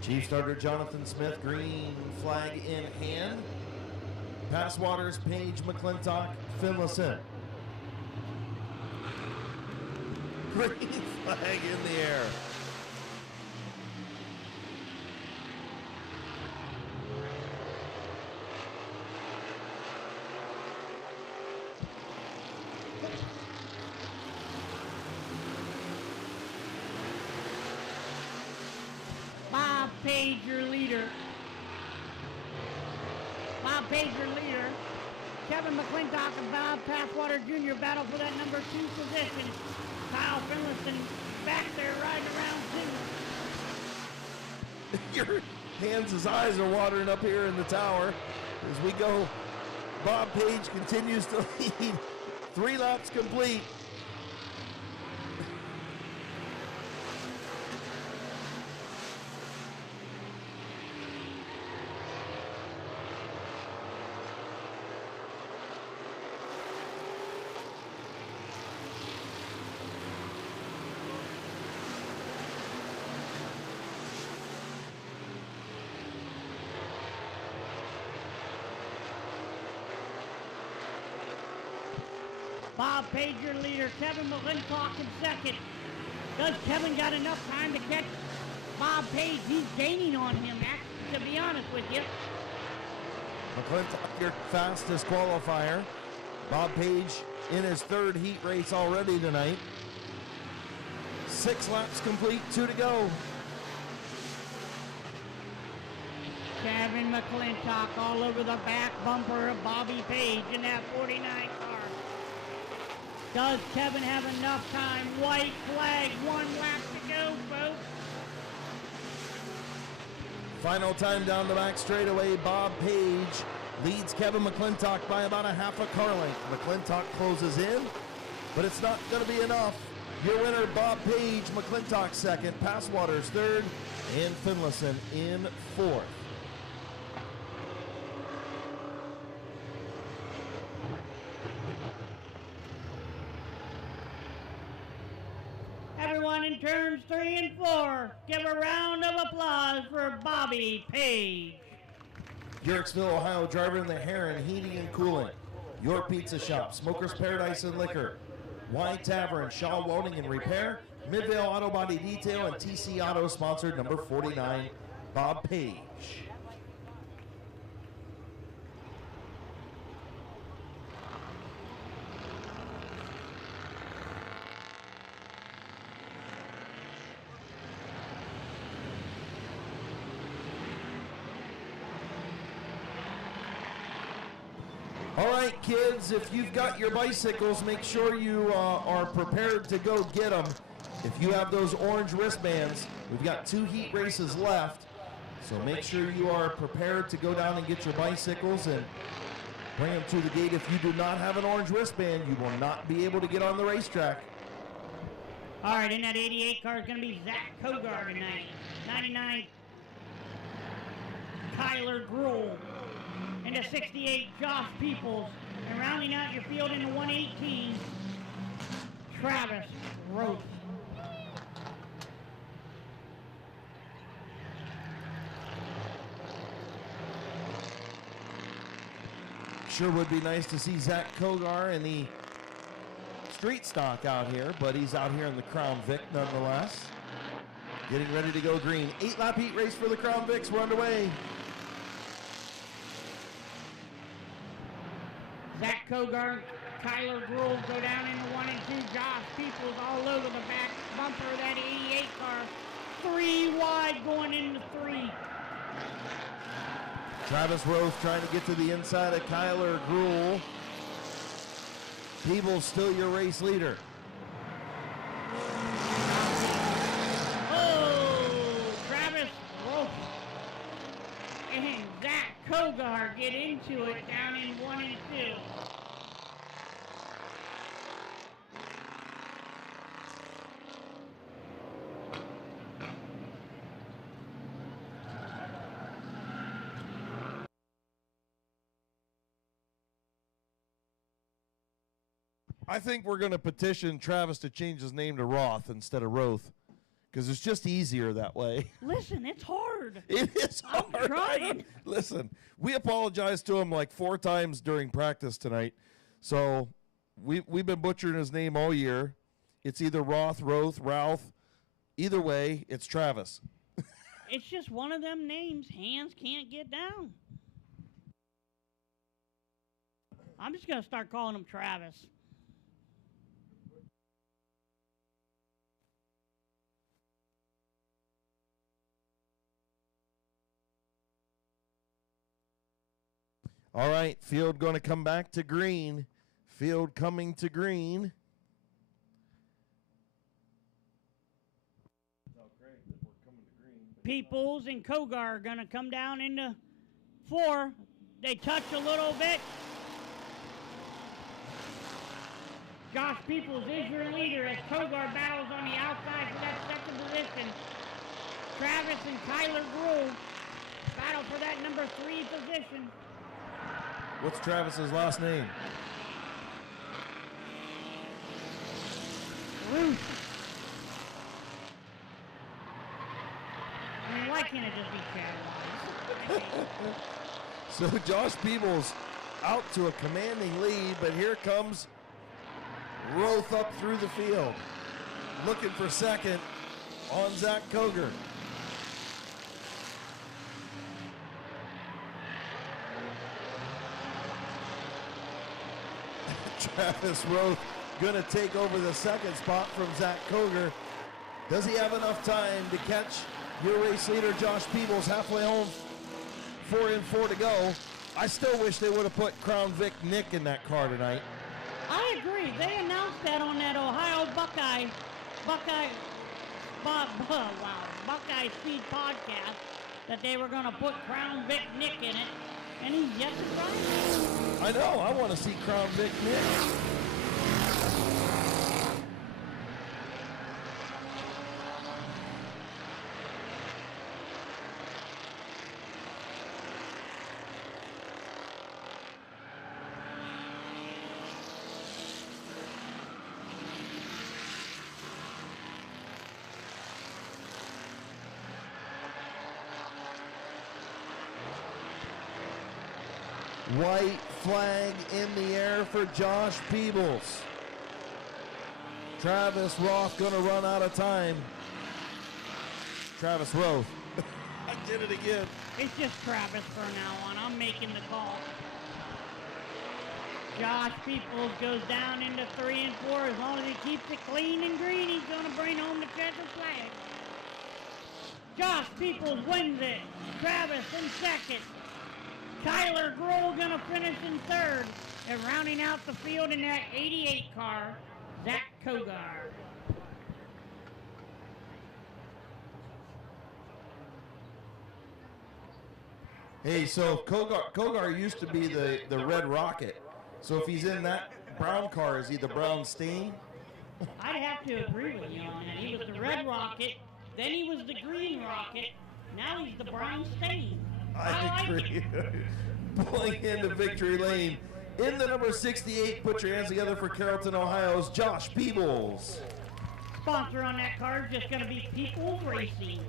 Chief starter Jonathan Smith, green flag in hand. Passwaters, Page, McClintock, Finlayson. Green flag in the air. Bob Page, your leader. Bob Page, your leader. Kevin McClintock and Bob Passwater Jr. battle for that number 2 position. Kyle Finlayson back there riding around too. Your hands, his eyes are watering up here in the tower as we go. Bob Page continues to lead. 3 laps complete. Bob Page, your leader. Kevin McClintock in second. Does Kevin got enough time to catch Bob Page? He's gaining on him, to be honest with you. McClintock, your fastest qualifier. Bob Page in his 3rd heat race already tonight. 6 laps complete, 2 to go. Kevin McClintock all over the back bumper of Bobby Page in that 49 car. Does Kevin have enough time? White flag, 1 lap to go, folks. Final time down the back straightaway. Bob Page leads Kevin McClintock by about a half a car length. McClintock closes in, but it's not going to be enough. Your winner, Bob Page, McClintock second, Passwater's third, and Finlayson in fourth. Everyone in turns 3 and 4, give a round of applause for Bobby Page. Yerksville, Ohio driver in the Heron Heating and Cooling. Your Pizza Shop, Smoker's Paradise and Liquor. Y Tavern, Shaw Welding and Repair. Midvale Auto Body Detail and TC Auto sponsored number 49, Bob Page. All right, kids, if you've got your bicycles, make sure you are prepared to go get them. If you have those orange wristbands, we've got 2 heat races left, so make sure you are prepared to go down and get your bicycles and bring them to the gate. If you do not have an orange wristband, you will not be able to get on the racetrack. All right, in that 88 car is going to be Zach Kogar tonight. 99, Kyler Gruhl. In the 68, Josh Peoples. And rounding out your field in the 118, Travis Roth. Sure would be nice to see Zach Kogar in the street stock out here, but he's out here in the Crown Vic nonetheless. Getting ready to go green. 8-lap heat race for the Crown Vics. We're underway. Zach Kogar, Kyler Gruhl go down in the 1 and 2. Josh Peoples all over the back bumper of that 88 car. 3 wide going into 3. Travis Roth trying to get to the inside of Kyler Gruhl. Peebles still your race leader. Oh, Travis Roth and Zach Kogar get into it down in 1 and 2. I think we're going to petition Travis to change his name to Roth instead of Roth, because it's just easier that way. Listen, it's hard. It is hard. I'm trying. Listen, we apologized to him like 4 times during practice tonight, so we've been butchering his name all year. It's either Roth, Routh. Either way, it's Travis. It's just one of them names hands can't get down. I'm just going to start calling him Travis. All right, field going to come back to green. Field coming to green. Peoples and Kogar are going to come down into 4. They touch a little bit. Josh Peoples is your leader as Kogar battles on the outside for that second position. Travis and Tyler Grove battle for that number 3 position. What's Travis's last name? Ruth. I mean, why can't it just be Chad Wise? So Josh Peebles out to a commanding lead, but here comes Roth up through the field. Looking for second on Zach Koger. Travis Roth going to take over the second spot from Zach Koger. Does he have enough time to catch your race leader, Josh Peebles, halfway home? 4 and 4 to go. I still wish they would have put Crown Vic Nick in that car tonight. I agree. They announced that on that Ohio Buckeye Speed podcast that they were going to put Crown Vic Nick in it, and he's yet to try it. I know. I want to see Crown Vic Nick. White flag in the air for Josh Peebles. Travis Roth going to run out of time. Travis Roth. I did it again. It's just Travis from now on. I'm making the call. Josh Peoples goes down into 3 and 4. As long as he keeps it clean and green, he's going to bring home the checkered flag. Josh Peoples wins it. Travis in second. Tyler Grohl going to finish in third. And rounding out the field in that 88 car, Zach Kogar. Hey, so Kogar used to be the Red Rocket. So if he's in that brown car, is he the Brown Stain? I'd have to agree with you on that. He was the Red Rocket, then he was the Green Rocket, now he's the Brown Stain. I agree. Pulling into victory lane. In the number 68, put your hands together for Carrollton, Ohio's Josh Peebles. Sponsor on that car is just going to be Peoples Racing.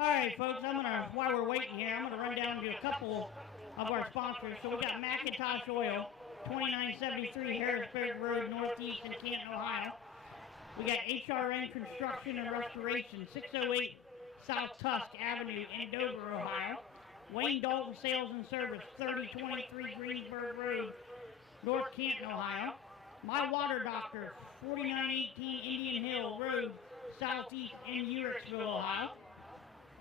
All right, folks, while we're waiting here, I'm gonna run down to a couple of our sponsors. So we got Macintosh Oil, 2973 Harrisburg Road, Northeast in Canton, Ohio. We got HRN Construction and Restoration, 608 South Tusk Avenue in Dover, Ohio. Wayne Dalton Sales and Service, 3023 Greensburg Road, North Canton, Ohio. My Water Doctor, 4918 Indian Hill Road, Southeast in Uricksville, Ohio.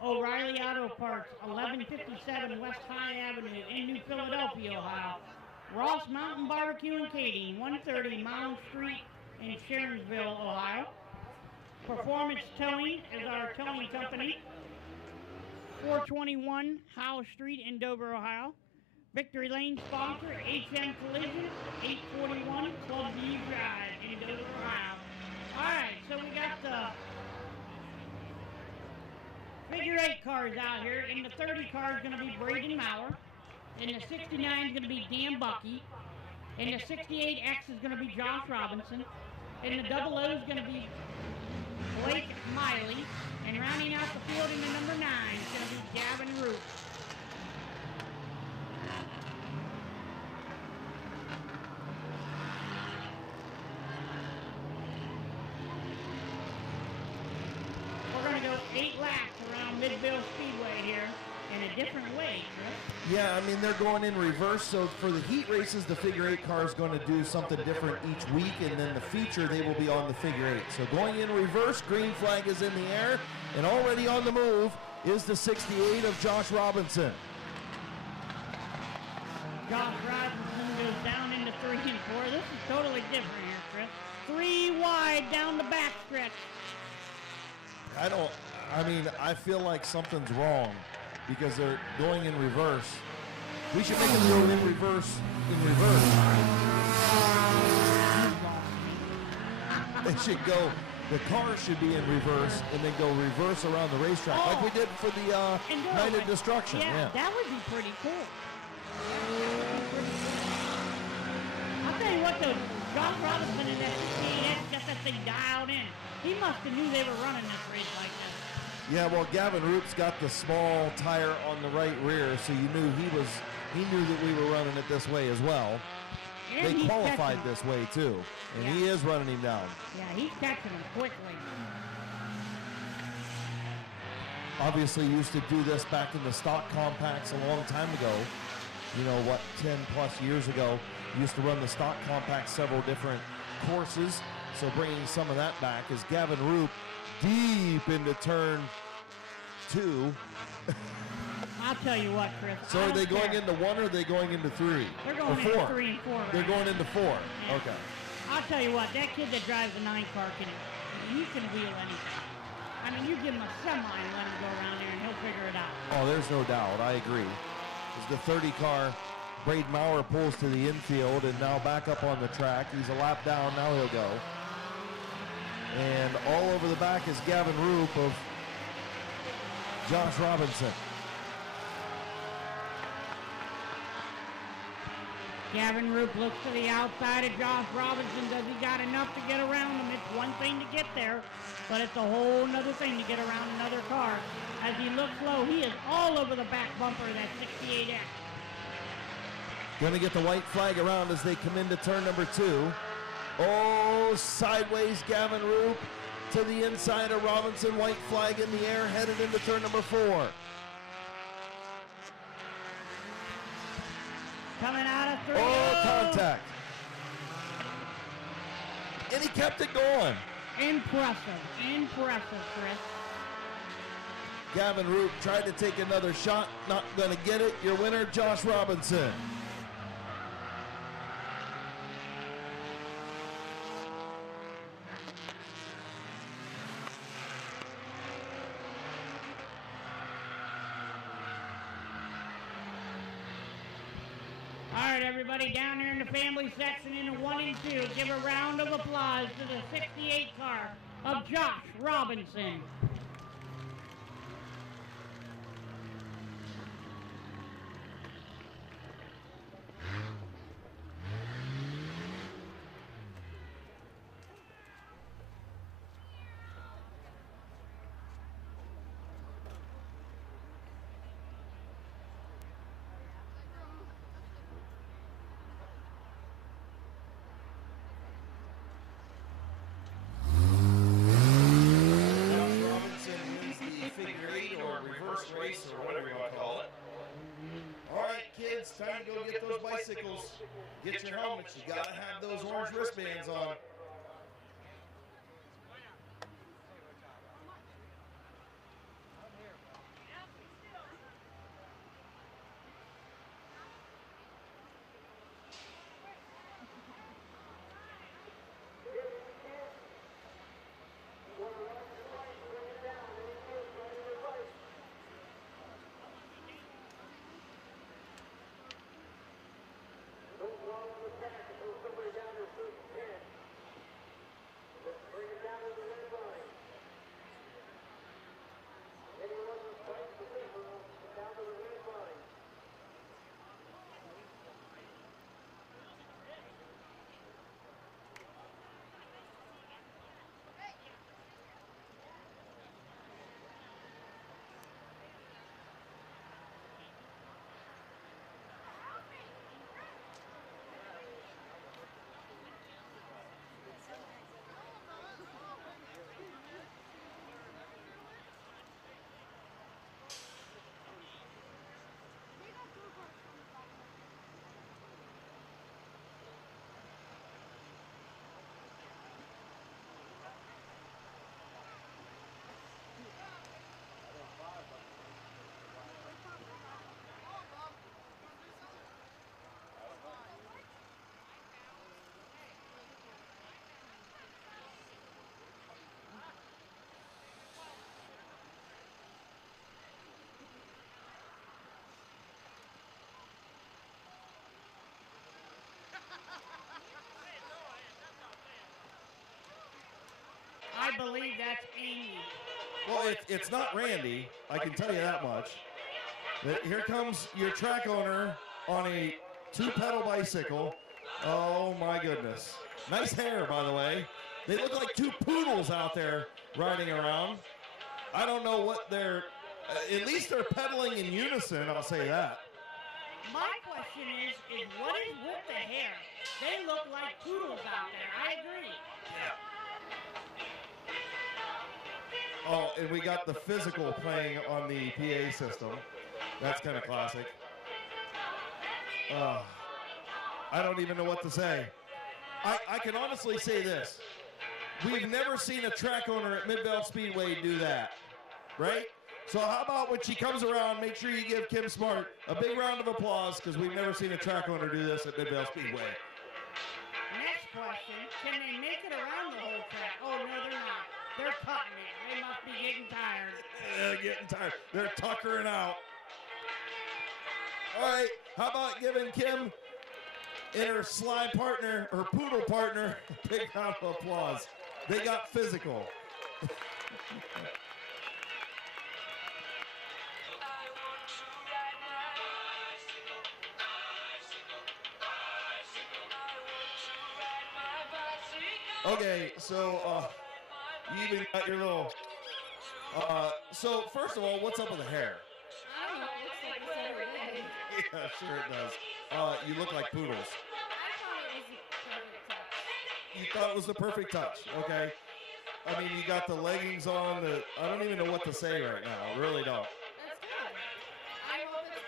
O'Reilly Auto Parts, 1157 West High Avenue in New Philadelphia, Ohio. Ross Mountain Barbecue and Catering, 130 Mound Street in Sharonsville, Ohio. Performance Towing is our towing company, 421 Howe Street in Dover, Ohio. Victory Lane sponsor, HM Collision, 841 Clubview Drive in Dover, Ohio. All right, so we got the figure 8 cars out here. In the 30 car is going to be Braden Maurer. In the 69 is going to be Dan Bucky. In the 68X is going to be Josh Robinson. In the 00 is going to be Blake Miley. And rounding out the field in the number 9 is going to be Gavin Root. We're going to go 8 laps around Mid-Vid Speedway here in a different way, Chris. Yeah, I mean, they're going in reverse. So for the heat races, the figure 8 car is going to do something different each week. And then the feature, they will be on the figure 8. So going in reverse, green flag is in the air. And already on the move is the 68 of Josh Robinson. Josh Robinson goes down into 3 and 4. This is totally different here, Chris. 3 wide down the back stretch. I feel like something's wrong because they're going in reverse. We should make them go in reverse. They should go, the car should be in reverse and then go reverse around the racetrack like we did for the Night of Destruction. Yeah, that would be pretty cool. I'll tell you what though, Josh Robinson in that 68X got that thing dialed in. He must have knew they were running this race like this. Yeah, well, Gavin Root's got the small tire on the right rear, so you knew he knew that we were running it this way as well. And they qualified this way too, and he is running him down. Yeah, he's catching him quickly. Obviously used to do this back in the stock compacts a long time ago. 10 plus years ago. Used to run the stock compacts several different courses. So bringing some of that back is Gavin Roop deep into turn 2. I'll tell you what, Chris. So are they going into 1 or are they going into 3? They're going into 3 and 4. They're going into 4. Yeah. Okay. I'll tell you what, that kid that drives the 9 car he can wheel anything. I mean, you give him a semi and let him go around there and he'll figure it out. Oh, there's no doubt. I agree. As the 30 car, Braden Maurer pulls to the infield and now back up on the track. He's a lap down. Now he'll go. And all over the back is Gavin Roop of Josh Robinson. Gavin Roop looks to the outside of Josh Robinson. Does he got enough to get around him? It's one thing to get there, but it's a whole nother thing to get around another car. As he looks low, he is all over the back bumper of that 68X. Going to get the white flag around as they come into turn number 2. Oh, sideways Gavin Roop to the inside of Robinson. White flag in the air, headed into turn number 4. Coming out of 3. Oh, contact. And he kept it going. Impressive, Chris. Gavin Roop tried to take another shot, not going to get it. Your winner, Josh Robinson. All right, everybody down there in the family section in the 1 and 2, give a round of applause to the 68 car of Josh Robinson. Time to go get those bicycles. Get your helmets. You gotta have those orange wristbands on. I believe that's Amy. Well, it's not Randy. I can tell you that much. But here comes your track owner on a 2-pedal bicycle. Oh, my goodness. Nice hair, by the way. They look like 2 poodles out there riding around. I don't know what they're... at least they're pedaling in unison, I'll say that. My question is what is with the hair? They look like poodles out there. I agree. Oh, and we got the physical playing on the PA system. That's kind of classic. I don't even know what to say. I can honestly say this. We've never seen a track owner at Mid-Vid Speedway do that, right? So how about when she comes around, make sure you give Kim Smart a big round of applause because we've never seen a track owner do this at Mid-Vid Speedway. Next question, can they make it around the whole track? Oh, no, they're not. They're cutting it. They must be getting tired. They're getting tired. They're tuckering out. All right, how about giving Kim and her slide partner, her poodle partner, a big round of applause. They got physical. Okay, so you even got your little. So first of all, what's up with the hair? I don't know. It looks like this every day. Yeah, sure it does. You look like poodles. I thought it was the perfect touch. You thought it was the perfect touch, okay? I mean, you got the leggings on. I don't even know what to say right now. I really don't. That's good. I hope it's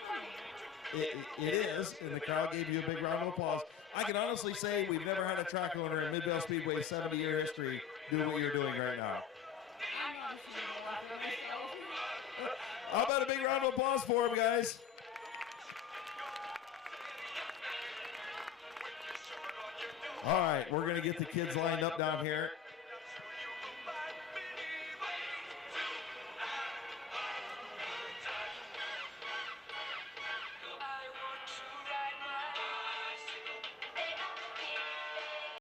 funny. It is, and the crowd gave you a big round of applause. I can honestly say we've never had a track owner in Mid-Vid Speedway's 70-year history do what you're doing right now. I'm not ashamed of laughing at myself. How about a big round of applause for him, guys? All right, we're going to get the kids lined up down here.